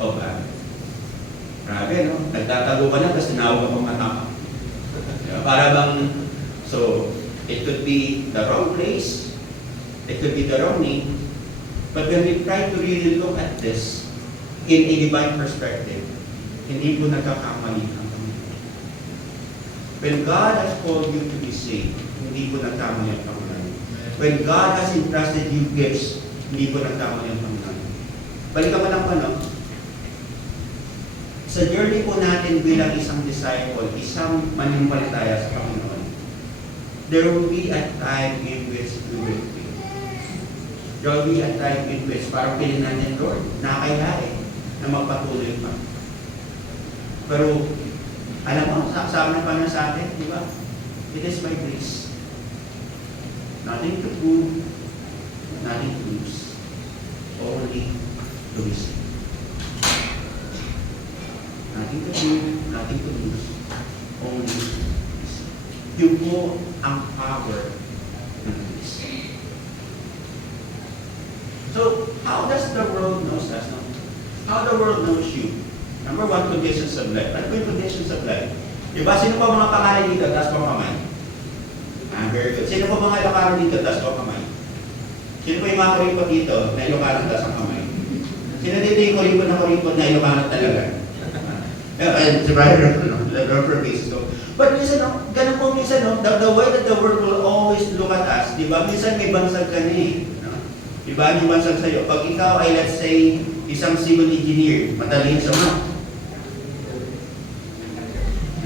of valor." Grabe, no? Nagtatago ka na, tapos tinawag ka pang matama. Para bang, so, it could be the wrong place, it could be the wrong name, but when we try to really look at this in a divine perspective, hindi po nagkakamali ang Panginoon. When God has called you to be saved, hindi po nagkamali ang Panginoon. When God has entrusted you gifts, hindi po nagkamali ang Panginoon. Balikan mo lang pa, no? Sa journey po natin bilang isang disciple, isang manimpalataya sa Panginoon, there will be a time in which we will fail. There will be a time in which parang piling natin, Lord, nakakayain na magpatuloy pa. Pero, alam mo, sabi ng Panginoon sa atin, di ba? It is by grace. Nothing to prove, nothing to lose. Only to receive. Nothing to do, nothing to lose, only peace. Yun po ang power ng peace. So, how does the world knows us? No? How the world knows you? Number one, conditions of life. Ano po yung conditions of life? Diba, sino pa mga pangalan dito? Taas pa kamay. Very good. Sino pa mga Ilocano dito? Taas pa kamay. Sino pa yung mga kuripot dito na Ilocano taas ang kamay? Sino dito yung kuripot na Ilocano talaga? Diba? Referral basis. So, but minsan, no, ganun po minsan, no, the way that the world will always look at us, di ba? Minsan may bansag ka na eh. No? Iba yung bansag sa'yo. Pag ikaw ay, let's say, isang civil engineer, matalino sa mga.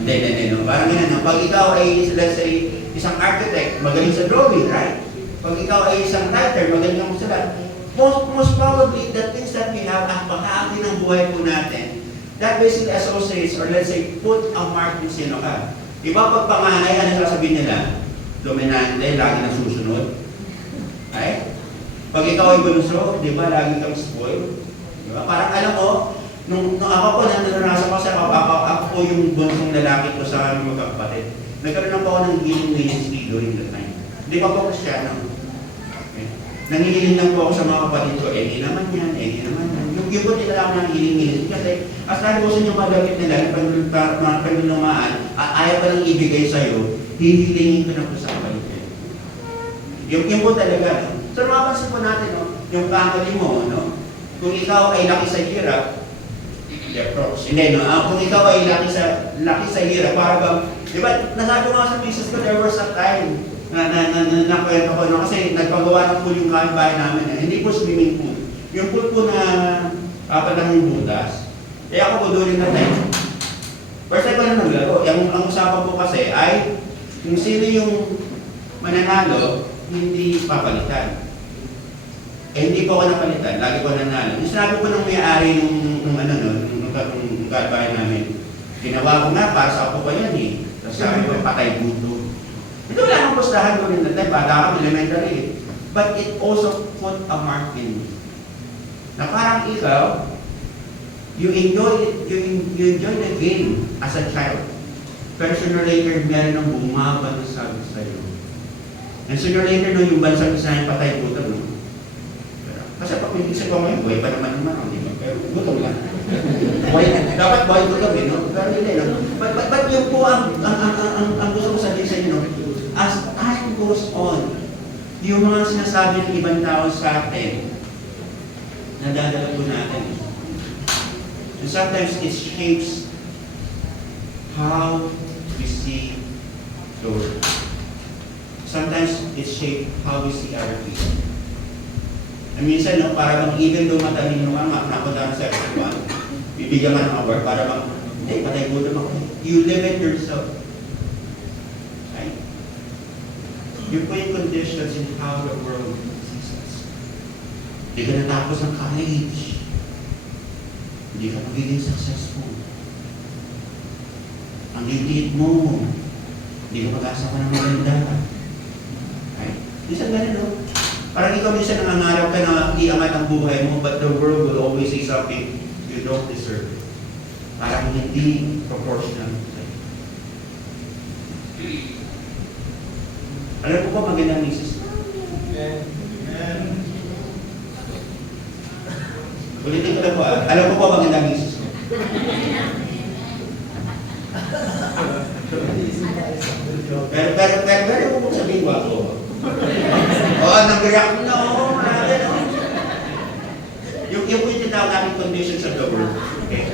Hindi, no. Parang ganun, no? Pag ikaw ay, let's say, isang architect, magaling sa drawing, right? Pag ikaw ay isang writer, magaling ang sulat. Most probably, the things that we have, ang pagkaakit ng buhay po natin, that basically associates, or let's say, put a mark kung sino ka. Iba pag panganay, ano sasabihin nila? Dominante, lagi na susunod. Right? Pag ikaw ay bunso, di ba, lagi kang spoil. Di ba? Parang alam mo, nung ako po, naranasan ko sa ako po yung bunsong lalaki ko sa aming magkakapatid. Nagkaroon lang po ako ng healing ministry during that time. Hindi pa po Kristyano. Okay? Nangihiling lang po ako sa mga kapatid ko, hindi naman yan. Yung po nila ako ng healing ministry kasi as lalo ko sa inyong malapit nila, mga panunumaan, ayaw pa lang ibigay sa'yo, hihilingin ko na po sa kapatid ko. Yung po talaga, no? So, mapapansin po natin, no? Yung family mo, no? Kung ikaw ay laki sa hirap, hindi, no? Kung ikaw ay laki sa hirap, para bang, di ba, nasabi ko nga sa misis ko, there was a time na kwento ko, no? Kasi nagpagawa ng pool yung bahay namin, hindi po swimming pool. Yung pool po na apat lang yung butas. Kaya ako po during that time, first time ko na naglaro. Ang usapan po kasi ay, kung sino yung mananalo, hindi papalitan. Hindi po ako napalitan, lagi ko nanalo. Yung sinabi ko ng may-ari nung bahay namin, ginawa ko nga para sa ako pa yan eh. Tapos sabi ko, patay buto. Ito wala akong pustahan ko rin na time, bata ako elementary eh. But it also put a mark in me. Na parang ikaw, you enjoy the game as a child. Pero sooner or later, meron ng bumaban sa sa'yo. And sooner or later, no, yung bansang isa yung patay buto, no? Kasi pag may isip ko ngayon, buhay pa naman yung di ba? Pero gutom lang. Dapat buhay gutom eh, no? Pero hindi, no? But yun po ang gusto ko sabihin sa inyo, no? As time goes on, yung mga sinasabi ng ibang tao sa atin, nadadala po natin. And sometimes it shapes how we see the world. Sometimes it shapes how we see other people. And minsan, no, para bang even though matalino ka, napunta sa X1, bibigyan ka ng award, para bang, hindi, patay gutom ako. You limit yourself. Right? Yun po yung conditions in how the world sees us. Hindi ka natapos ng college. Hindi ka magiging successful. Ang liit mo, hindi ka mag-asa ka ng maganda. Right? Minsan ganun, no? Parang ikaw minsan nangangarap ka na iangat ang buhay mo, but the world will always say something you don't deserve. Parang hindi proportional. Alam ko ba magandang misis? Ulitin ko lang po, alam ko ba magandang misis? Pero kung mo sabihin ko ako. Nag-react na ako. Yung po yung tinatawag natin conditions of the world. Okay?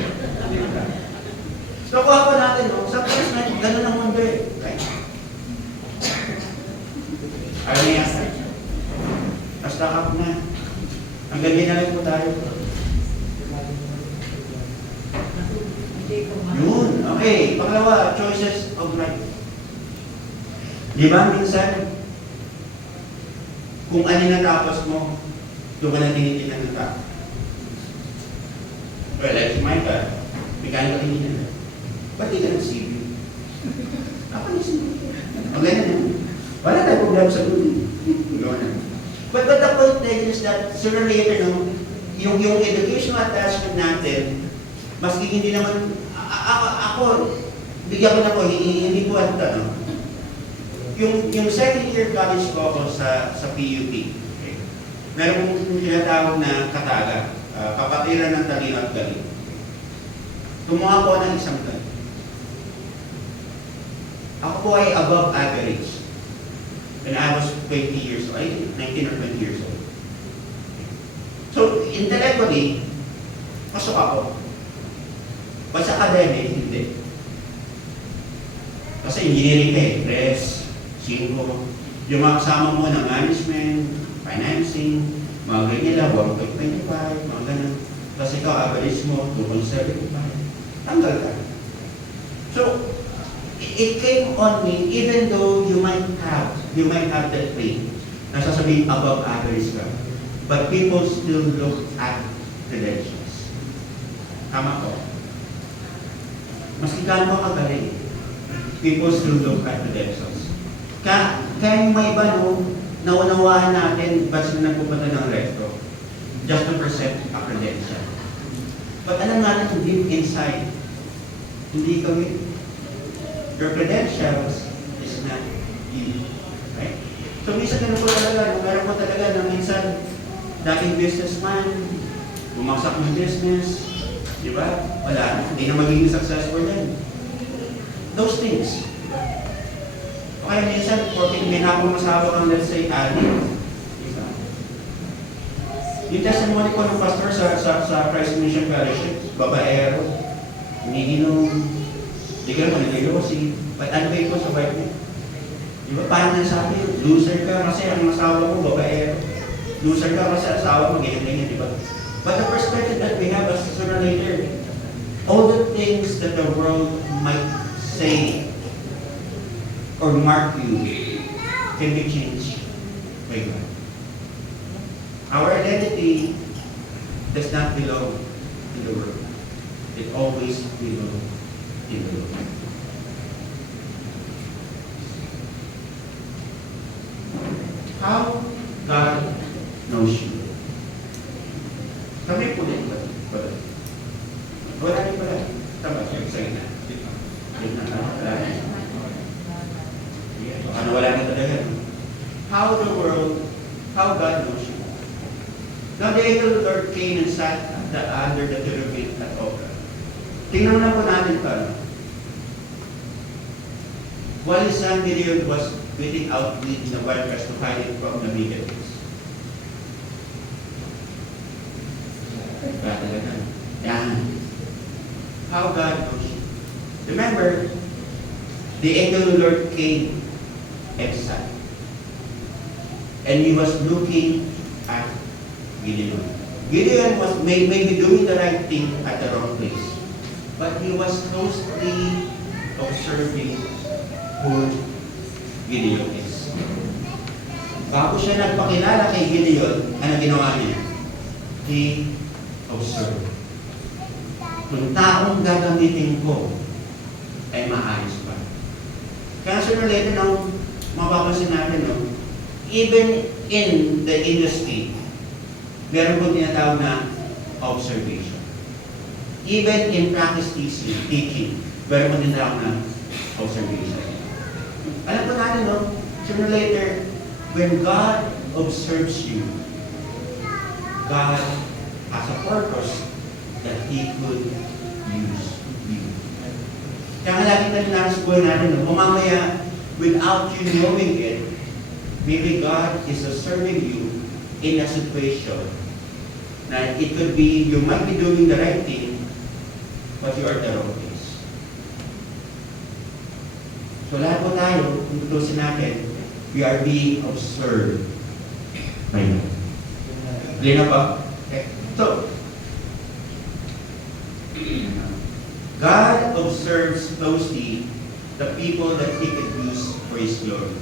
So, kuha po natin, no? Sometimes na, gano'n ang mundo eh. Right? Ayaw niya. Basta up na. Ang gabi na lang po tayo. Yun. Okay. Pangalawa, choices of life. Di ba minsan, kung ano natapos mo, doon ka na tinitingnan ng tao. Well, like Micah, bigyan ka tinitingnan. Ba't di ka nag-CV? Ako nag-CV. Maganda na. Wala tayo problema sa dulo. But the point taken is that sooner or later, no, yung educational attachment natin, maski hindi naman, ako, bigyan ko na po, hindi ko no? Yung second year college ko ako sa PUP, okay? Meron kong tinatawag na kataga, kapatiran ng talino at galing. Tumuha ko ng isang galing. Ako po ay above average. When I was 20 years old, 19 or 20 years old. So, intellectually, pasok ako. But sa academic, hindi. Kasi engineering ka eh, press, 5, yung mga kasama mo ng management, financing, mga ganyan lang, 1.25, mga ganun. Tapos ikaw, average mo, 2.75. Tanggal ka. So, it came on me, even though you might have that faith, nasasabihin above average ka, but people still look at credentials. Tama ko. Maski gaano ka kagaling, people still look at credentials. Kaya yung may iba, no, naunawaan natin ba't sila nagpupunta ng recto? Just to present a credential. But alam natin deep inside, hindi kami, your credentials is not you. Right? So minsan ganun po talaga, meron po talaga na minsan dating businessman, bumaksak ng business, di ba? Wala na, hindi na magiging successful yan. Those things. O kaya minsan, porque may napumasawa kang, let's say, addict. Diba? Yung testimony ko ng pastor sa Christ Mission Fellowship, babaero, umiinom, di ka naman nag-ilosi, but unfaithful sa wife niya. Di ba? Paano na sabi, loser ka kasi ang asawa mo, babaero. Loser ka kasi asawa mo, ganyan-ganyan, di ba? But the perspective that we have as sooner or later, all the things that the world might say or mark you can be changed by God. Our identity does not belong in the world. It always belongs in the Lord. How God knows you. Kami po din ba? Wala rin pala. Tama siya sa gitna. Ano wala na talaga? How God knows you. Now the angel of the Lord came and sat under the cherubim at Ophrah. Tingnan na po natin pa. While his son Gideon was beating out wheat in the winepress to hide it from the Midianites. Yan. How God knows you. Remember, the angel of the Lord came and sat. And he was looking at Gideon. Gideon was maybe doing the right thing at the wrong place. But he was closely observing who Gideon is. Bago siya nagpakilala kay Gideon, ano ginawa niya? He observed. Kung taong gagamitin ko ay maayos ba? Kaya sooner or later, no, mapapansin natin, no, even in the industry, meron po tinatawag na observation. Even in practice teaching, meron po tinatawag na observation. Alam po natin, no, sooner or later, when God observes you, God has a purpose that He could use you. Kaya nga lagi tayo nasa buhay natin, no, mamamaya, without you knowing it, maybe God is serving you in a situation na it could be, you might be doing the right thing, but you are at the wrong place. So lahat po tayo, kung tutusin natin, we are being observed by God. Clear na ba? Okay. So, God observes closely the people that He could use for His glory.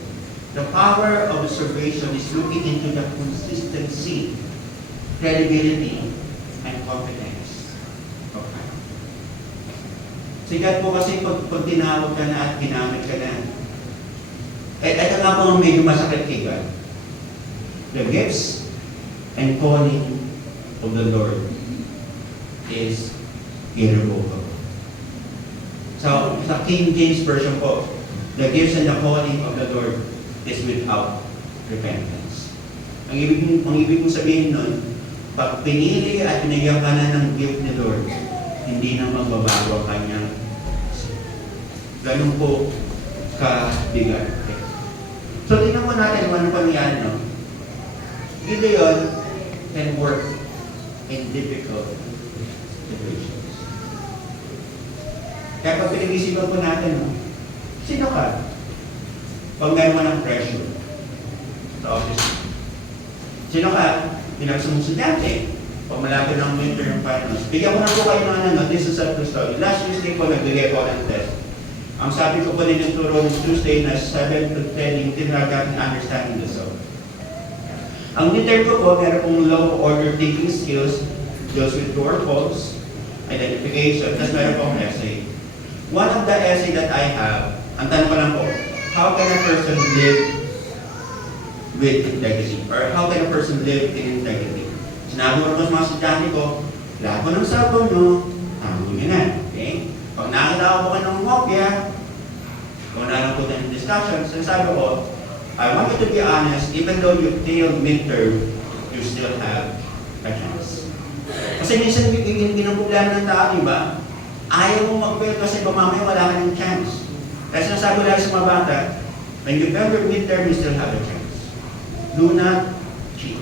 The power of observation is looking into the consistency, credibility, and competence of God. Sigat po kasi pag tinawag ka na at ginamit ka na. Ito nga po medyo masakit kay God. The gifts and calling of the Lord is irrevocable. So, sa King James Version po, the gifts and the calling of the Lord is without repentance. Ang ibig kong sabihin nun, pag pinili at pinigyan ka na ng gift ni Lord, hindi na magbabago ang kanyang ganun po kabigat. So, tingnan mo natin kung ano pangyayari, no? Gideon can work in difficult situations. Kaya pag pinag-isipan po natin, no, sino ka? Pag meron ka ng pressure sa office. Sino ka? Pinagsamong estudyante. Pag malapit ng midterm finals. Bigyan ko na po kayo ng ano, this is a true story. Last Tuesday po, nagbigay ko ng test. Ang sabi ko po din yung turo ng Tuesday na 7 to 10 yung tinragang understanding the soul. Ang midterm ko po, meron pong low order thinking skills, deals with true or false, identification, tapos meron pong essay. One of the essay that I have, ang tanong ko lang po, how can a person live with integrity? Or how can a person live in integrity? Sinabi ko sa mga estudyante ko, lahat po ng cellphone nyo, tamo nyo na. Okay? Pag nakita ko kayo ng mopya, kung na lang po tayo ng discussion, sinasabi ko, I want you to be honest, even though you failed midterm, you still have a chance. Kasi minsan hindi ng problema ng tao, diba? Ayaw mo mag-fail kasi mamaya wala ka ng chance. Kasi sinasabi ko lang sa mga bata, when you fail your midterm, you still have a chance. Do not cheat.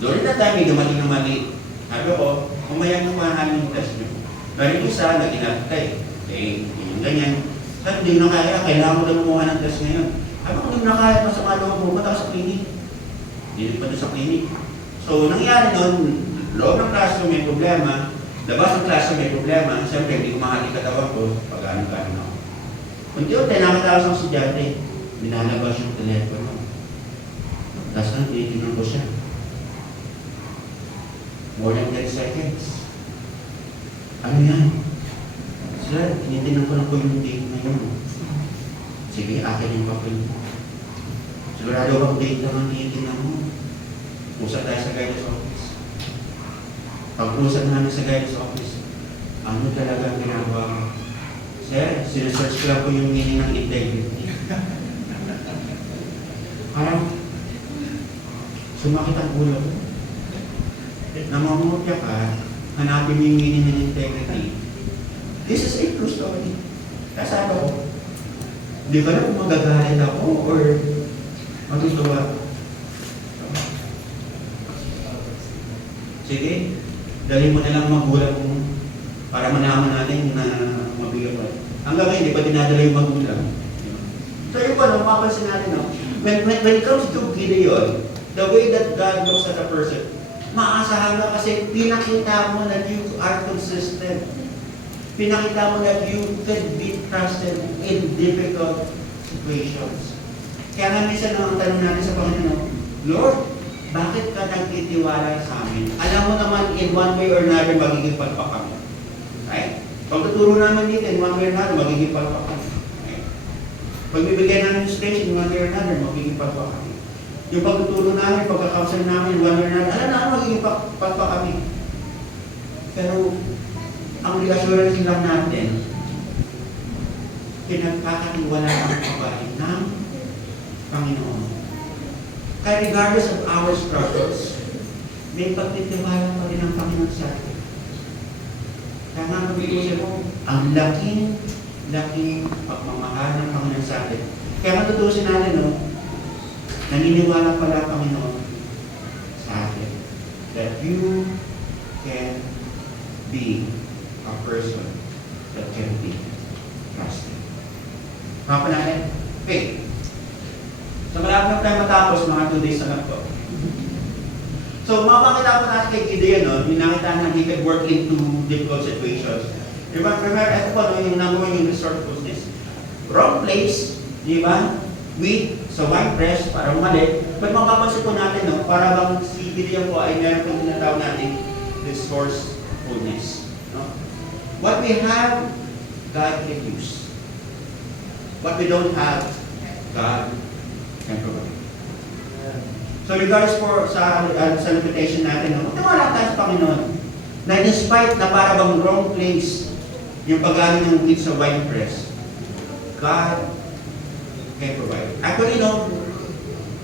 During that time, may dumating na mali. Sabi ko, kumaya nyo pa namin yung test nyo. Pero yung isa, nag-inaptay. Okay, yung ganyan. Sabi, hindi na kaya, kailangan ko na lumuha ng test ngayon. Sabi ko, hindi na kaya, masama loob mo, punta ka sa clinic. Hindi pa doon sa clinic. So, nangyari nun, loob ng classroom may problema, labas ng classroom may problema, siyempre, hindi ko mahali katawan ko, pag-ano-gano ako. Unti-unti, nakita ko sa estudyante, binalabas yung telepono. Tapos nang tinitingnan ko siya. More than 10 seconds. Ano yan? Sir, tinitingnan ko lang po yung date ngayon. Sige, akin yung papel mo. Sigurado ang date lang ang tinitingnan mo. Usap tayo sa guidance office. Pag-usap namin sa guidance office, ano talaga ang ginagawa mo? Sir, sinesearch ko lang po yung meaning ng integrity. Parang, sumakit ang ulo ko. Namamutya ka, hanapin mo yung meaning ng integrity. This is a true story. Kasama ko, hindi ko na kung magagalit ako or matutuwa. Sige, dali mo na lang magulang mo para manaman natin na mabigyan mo. Hanggang ngayon, di pa dinadala yung magulang. So yun po, mapapansin natin, no? When it comes to Gideon, the way that God looks at a person, maasahan ka kasi pinakita mo na you are consistent. Pinakita mo na you can be trusted in difficult situations. Kaya nga minsan ang tanong natin sa Panginoon, Lord, bakit ka nagtitiwala sa amin? Alam mo naman in one way or another magiging palpakan mo. Right? Pagtuturo naman dito in one way or another magiging palpakan mo. Right? Pagbibigyan namin ng station in one way or another magiging palpakan mo. Yung pagtuturo namin, pagkakausan namin, one way or another, alam na magiging palpakan mo. Pero ang reassurance lang natin, pinagkakatiwala ang kabahay ng Panginoon. Kaya regardless of our struggles, may pagtitiwala pa rin ang Panginoon sa atin. Kaya nga pag-iusap mo, ang laking pagmamahal ng Panginoon sa atin. Kaya matutusin natin, no, naniniwala pala Panginoon sa atin that you can be a person that can be trusted. Mga natin, faith. So malapit na tayo matapos, mga 2 days na lang po. So mapakita po natin kay Gideon, no? Yung nakita na he can work into difficult situations. Remember, ito po, no, yung number 1 yung resourcefulness. Wrong place, di ba? Weak, sa wine press, para mali. But mapapansin po natin, no? Para bang si Gideon po ay meron po tinatawag natin resourcefulness. No? What we have, God can use. What we don't have, God can provide. So regards for sa limitation natin, no? Magtiwala tayo sa Panginoon na despite na para bang wrong place yung pag-aling ng wheat sa wine press, God can provide. Actually, no,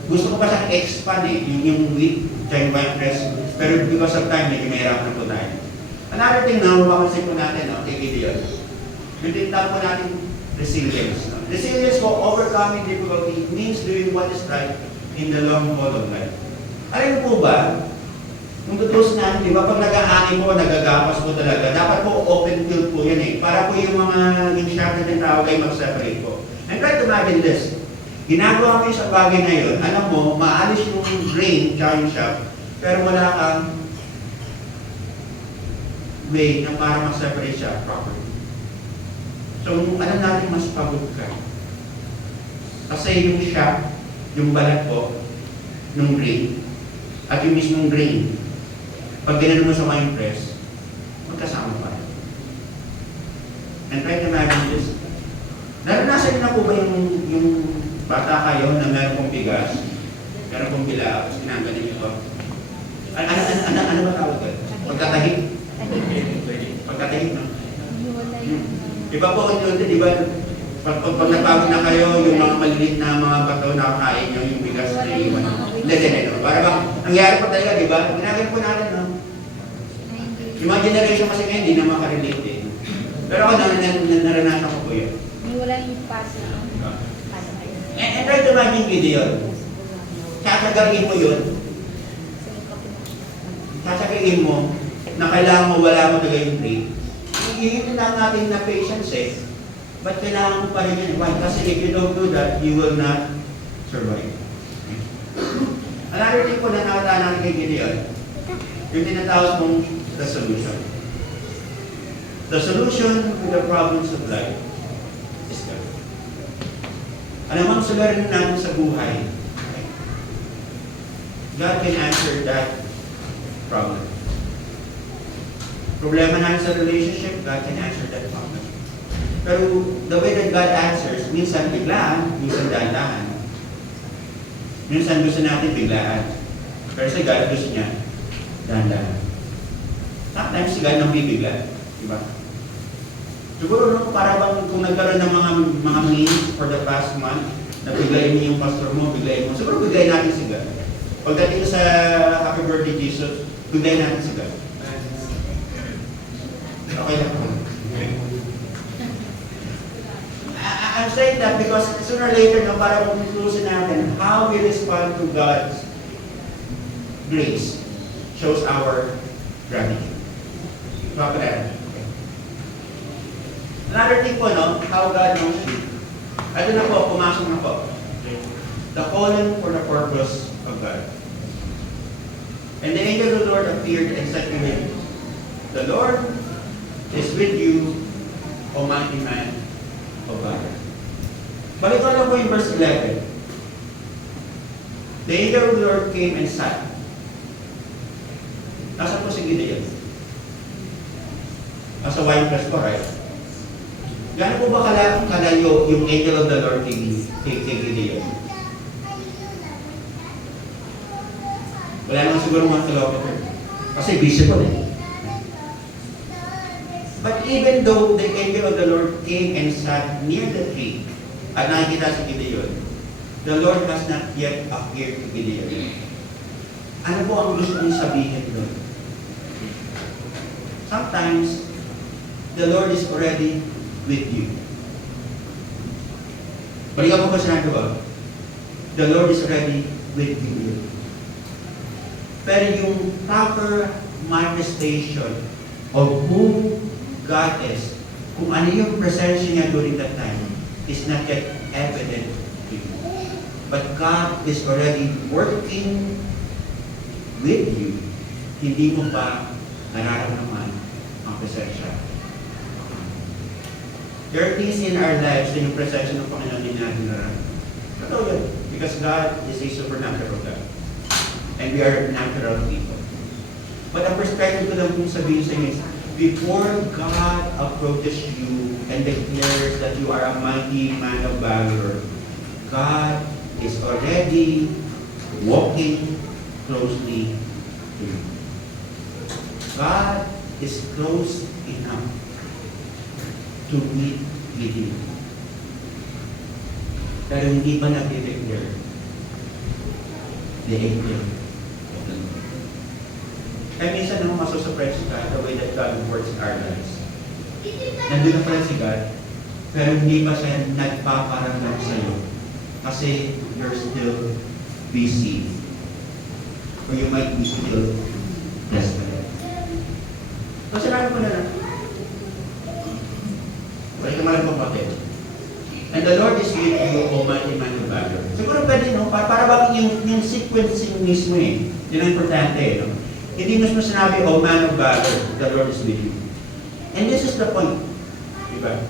gusto ko pa siyang expand yung wheat sa yung wine press, pero because of time, medyo mahirap na po tayo. Another thing na mapapansin po natin, no, kay Gideon, yung tinatawag po natin resilience. No? Resilience for overcoming difficulty means doing what is right in the long haul of life. Alam mo po ba, Kung tutusin natin, di ba, pag nag-aani mo, nagagapas mo talaga, dapat po open field po yan eh. Para po yung yung shaft na tinatawag ay mag-separate po. And try to imagine this. Ginagawa mo yung sa bagay na yun, alam mo, maalis yung grain, tsaka yung shaft, pero wala kang way na para mag-separate siya properly. So, alam natin mas pagod ka. Kasi yung shaft, yung balat po, ng grain, at yung mismong grain, pag ginano mo sa wine press, magkasama pa. And try to imagine this. Naranasan na po ba yung bata kayo na meron pong bigas, meron pong bila, tapos ginaganin niyo po? Ano ba tawag ka? Pagkatahig? Pagkatahig, no? Iba po yun, di ba? Pag napagod na kayo, yung mga maliliit na mga bato na kakain nyo, yung bigas na iwan. Hindi. Para bang, nangyari po talaga, di ba? Ginagawa po natin, no? Yung mga generation kasi ngayon, hindi na makarelate eh. Pero ako, naranasan ko po yun. Wala yung pass na. And try to imagine Gideon. Kakagarin mo yun. Kakagarin mo na kailangan mo wala mo talaga yung break. Iyon lang natin na patience eh. But kailangan mo pa rin yun. Why? Kasi if you don't do that, you will not survive. Another thing po na nakatala natin kay Gideon, yung tinatawag mong the solution. The solution to the problems of life is God. Alam mo, ang sularin natin sa buhay, God can answer that problem. Problema natin sa relationship, God can answer that problem. Pero the way that God answers, minsan biglaan, minsan dahan-dahan. Minsan gusto natin biglaan. Pero sa God, gusto niya dahan-dahan. Sometimes si God nang bibigla. Diba? Siguro no, para bang kung nagkaroon ng mga meetings for the past month, na biglayin mo yung pastor mo, biglayin mo. Siguro biglayin natin si God. Pagdating sa Happy Birthday Jesus, biglayin natin si God. Okay lang po. I'm saying that because sooner or later, no, para conclusion natin, how we respond to God's grace shows our gratitude. Diba pa rin? Another thing po, no, how God knows you. Ito na po, pumasok na po. The calling for the purpose of God. And the angel of the Lord appeared and said to him, "The Lord is with you, O mighty man of valor." Balik ko lang po yung verse 11. The angel of the Lord came and sat. Nasaan po si Gideon? Nasa wine press po, right? Gano'n po ba kalayo yung angel of the Lord kay Gideon? Wala naman siguro mga kilometer. Kasi visible eh. But even though the angel of the Lord came and sat near the tree, at nakikita si Gideon, the Lord has not yet appeared to Gideon. Ano po ang gusto kong sabihin doon? Sometimes, the Lord is already with you. Balikan mo ba sinabi ba? The Lord is already with you. Pero yung proper manifestation of who God is, kung ano yung presensya niya during that time, is not yet evident to you. But God is already working with you. Hindi mo pa nararamdaman ang presensya. There are things in our lives na yung presensya ng Panginoon din natin nararamdaman. Totoo yun. Because God is a supernatural God. And we are natural people. But ang perspective ko lang kung sabihin sa inyo is, before God approaches you and declares that you are a mighty man of valor, God is already walking closely to you. God is close enough to meet with you. Pero hindi pa nag-declare the angel of the Lord. Kaya minsan naman masusurprise ka the way that God works in our lives. Nandun na pala si God, pero hindi pa siya nagpaparamdam sa iyo. Kasi you're still busy. Or you might be still sequencing mismo eh. Yun ang importante eh. No? Hindi mismo sinabi, oh man of valor, the Lord is with you. And this is the point. Diba?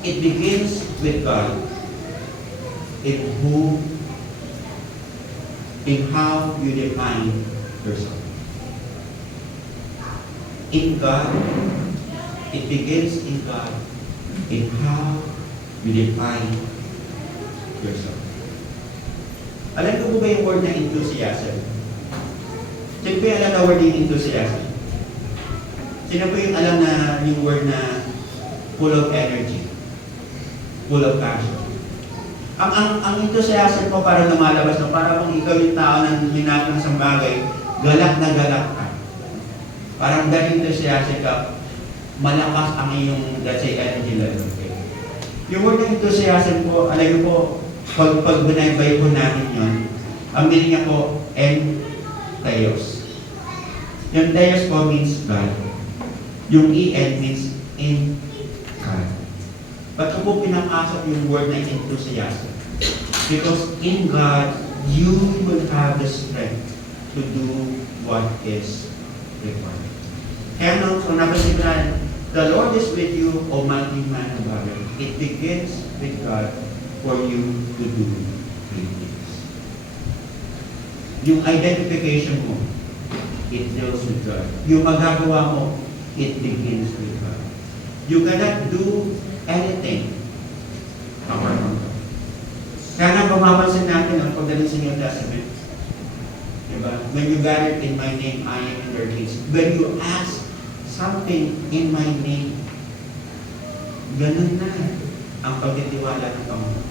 It begins with God in how you define yourself. In God, it begins in God, in how you define yourself. Alam ko ba yung word na enthusiasm? Sino po yung alam na word yung enthusiasm? Sino po yung alam na yung word na full of energy, full of passion? Ang enthusiasm mo para lumalabas na para kung ikaw yung tao na minagawa ng isang bagay, galak na galak ka. Parang very enthusiastic ka, malakas ang iyong, let's say, energy level. Okay? Yung word ng enthusiasm po, alam niyo po, pag binaybay po natin yun, ang meaning niya po, Theos. Yung Theos po means God. Yung En means in God. Ba't ko po pinakasok yung word na enthusiasm? Because in God, you will have the strength to do what is required. Kaya no, kung napansin ko na, the Lord is with you, O mighty man of valor. It begins with God for you to do great things. Yung identification mo, it deals with God. Yung magagawa mo, it begins with God. You cannot do anything apart from God. Kaya nga bumabansin natin ang pagdating sa New Testament. Diba? When you gather in my name, I am in your midst. When you ask something in my name, ganun na ang pagtitiwala ng Panginoon.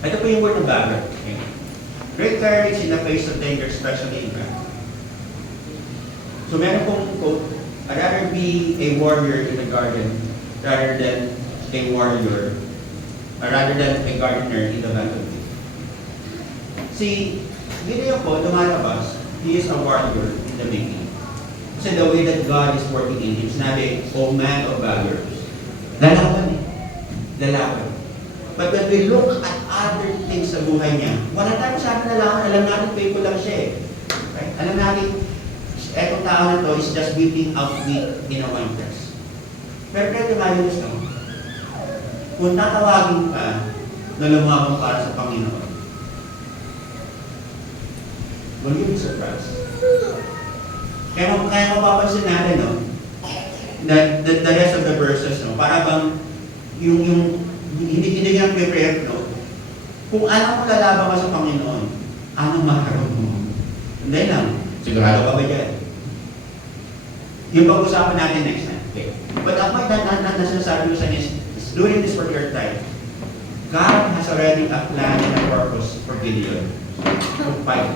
Ito po yung word of valor. Okay? Great courage in the face of danger, especially in God. So meron pong quote, I'd rather be a warrior in the garden rather than a warrior, or rather than a gardener in the battlefield. Si Gideon po, lumalabas, he is a warrior in the making. Kasi the way that God is working in him, sinabi, O man of valor. Lalaban eh. Lalaban. But when we look at other things sa buhay niya, wala tayo sa atin nalaman, alam natin faithful lang siya eh. Right? Alam natin, etong tao na to is just whipping out wheat in a wine press. Pero kaya imagine no? Kung tatawagin ka na lumabang para sa Panginoon, will you be surprised? Kaya mapapansin natin, no? That the rest of the verses, no? Para bang yung hindi nga prepare, no? Kung ano mo lalaban ka sa Panginoon, anong makaroon mo? Hindi lang. Sigurado ka ba dyan? Yung pag-usapan natin next time. Okay. But ang point na sinasabi ko sa inyo is during this particular time, God has already a plan and a purpose for Gideon to fight.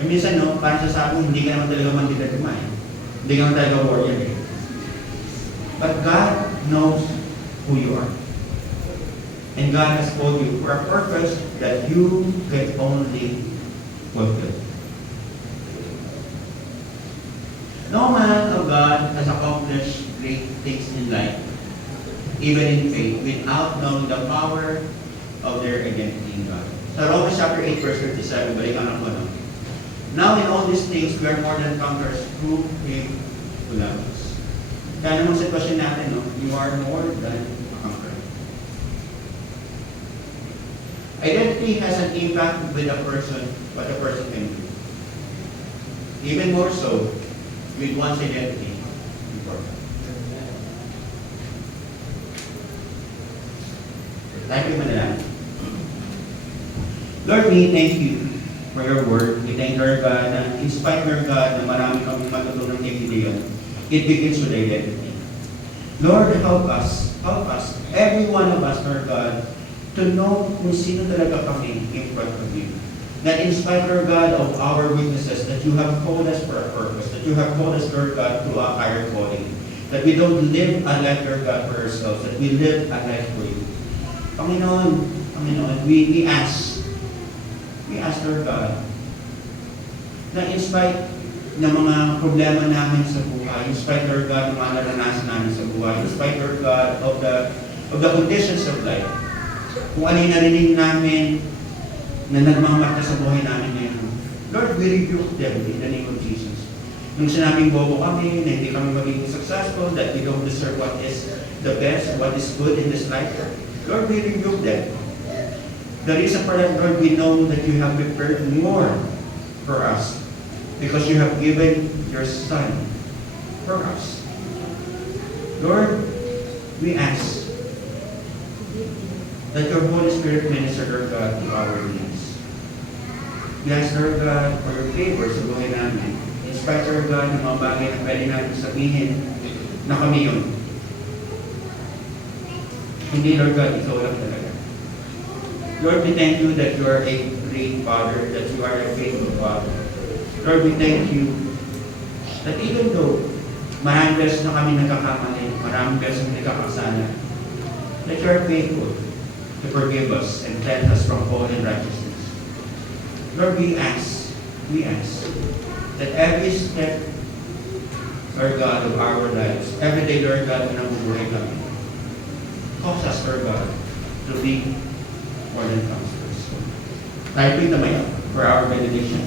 E minsan, no, parang sasabi mo, hindi ka naman talaga mandita kumain. Hindi ka naman talaga warrior. Eh. But God knows who you are. And God has called you for a purpose that you can only fulfill. No man of God has accomplished great things in life, even in faith, without knowing the power of their identity in God. So Romans chapter 8, verse 37, balikan ako, no? Now in all these things, we are more than conquerors through Him who loves us. Kaya namang sitwasyon natin, no? You are more than a conqueror. Identity has an impact with a person, what a person can do. Even more so, with one's identity before God. Thank you, Manila. Lord, we thank you for your word. We thank Lord God na in spite of God na marami kami matutunan kay Gideon, it begins with identity. Lord, help us, every one of us, Lord God, to know kung sino talaga kami in front of you. That in spite, Lord God, of our weaknesses, that you have called us for a purpose, that you have called us, Lord God, to a higher calling. That we don't live a life, Lord God, for ourselves, that we live a life for you. Panginoon, we ask, Lord God, na in spite ng mga problema namin sa buhay, in spite, Lord God, ng mga naranasan namin sa buhay, in spite, Lord God, of the conditions of life, Kung ano yung narinig namin na nagmamarka sa buhay namin ngayon, Lord, we rebuke them in the name of Jesus. Nung sinabing bobo kami, na hindi kami magiging successful, that we don't deserve what is the best, what is good in this life, Lord, we rebuke them. The reason for that, Lord, we know that you have prepared more for us because you have given your Son for us. Lord, we ask that your Holy Spirit minister, Lord God, to our needs. We ask, Lord God, for your favor sa buhay namin. In spite, Lord God, ng mga bagay na pwede natin sabihin na kami yun. Hindi, Lord God, ikaw lang talaga. Lord, we thank you that you are a great Father, that you are a faithful Father. Lord, we thank you that even though maraming beses na kami nagkakamali, maraming beses na nagkakasala, that you are faithful to forgive us and cleanse us from all unrighteousness. Lord, we ask that every step, Lord God, of our lives, every day, Lord God, na nabubuhay kami, cause us, Lord God, to be more than counselors. Tayo po'y tamaya for our benediction.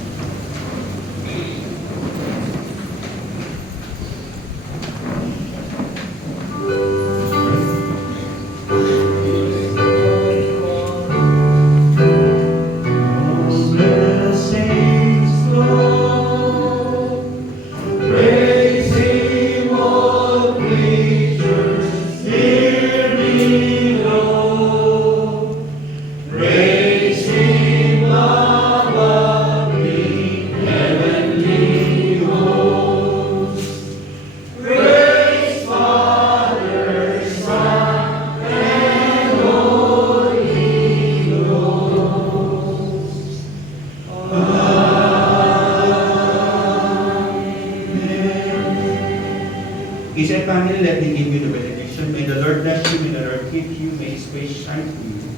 He said, family, let me give you the benediction. May the Lord bless you, may the Lord keep you, may His face shine through you.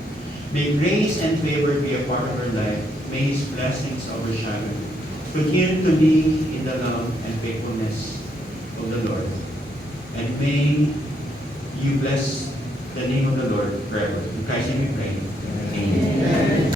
May grace and favor be a part of your life. May His blessings overshadow you. Continue to be in the love and faithfulness of the Lord. And may you bless the name of the Lord forever. In Christ's name we pray. Amen.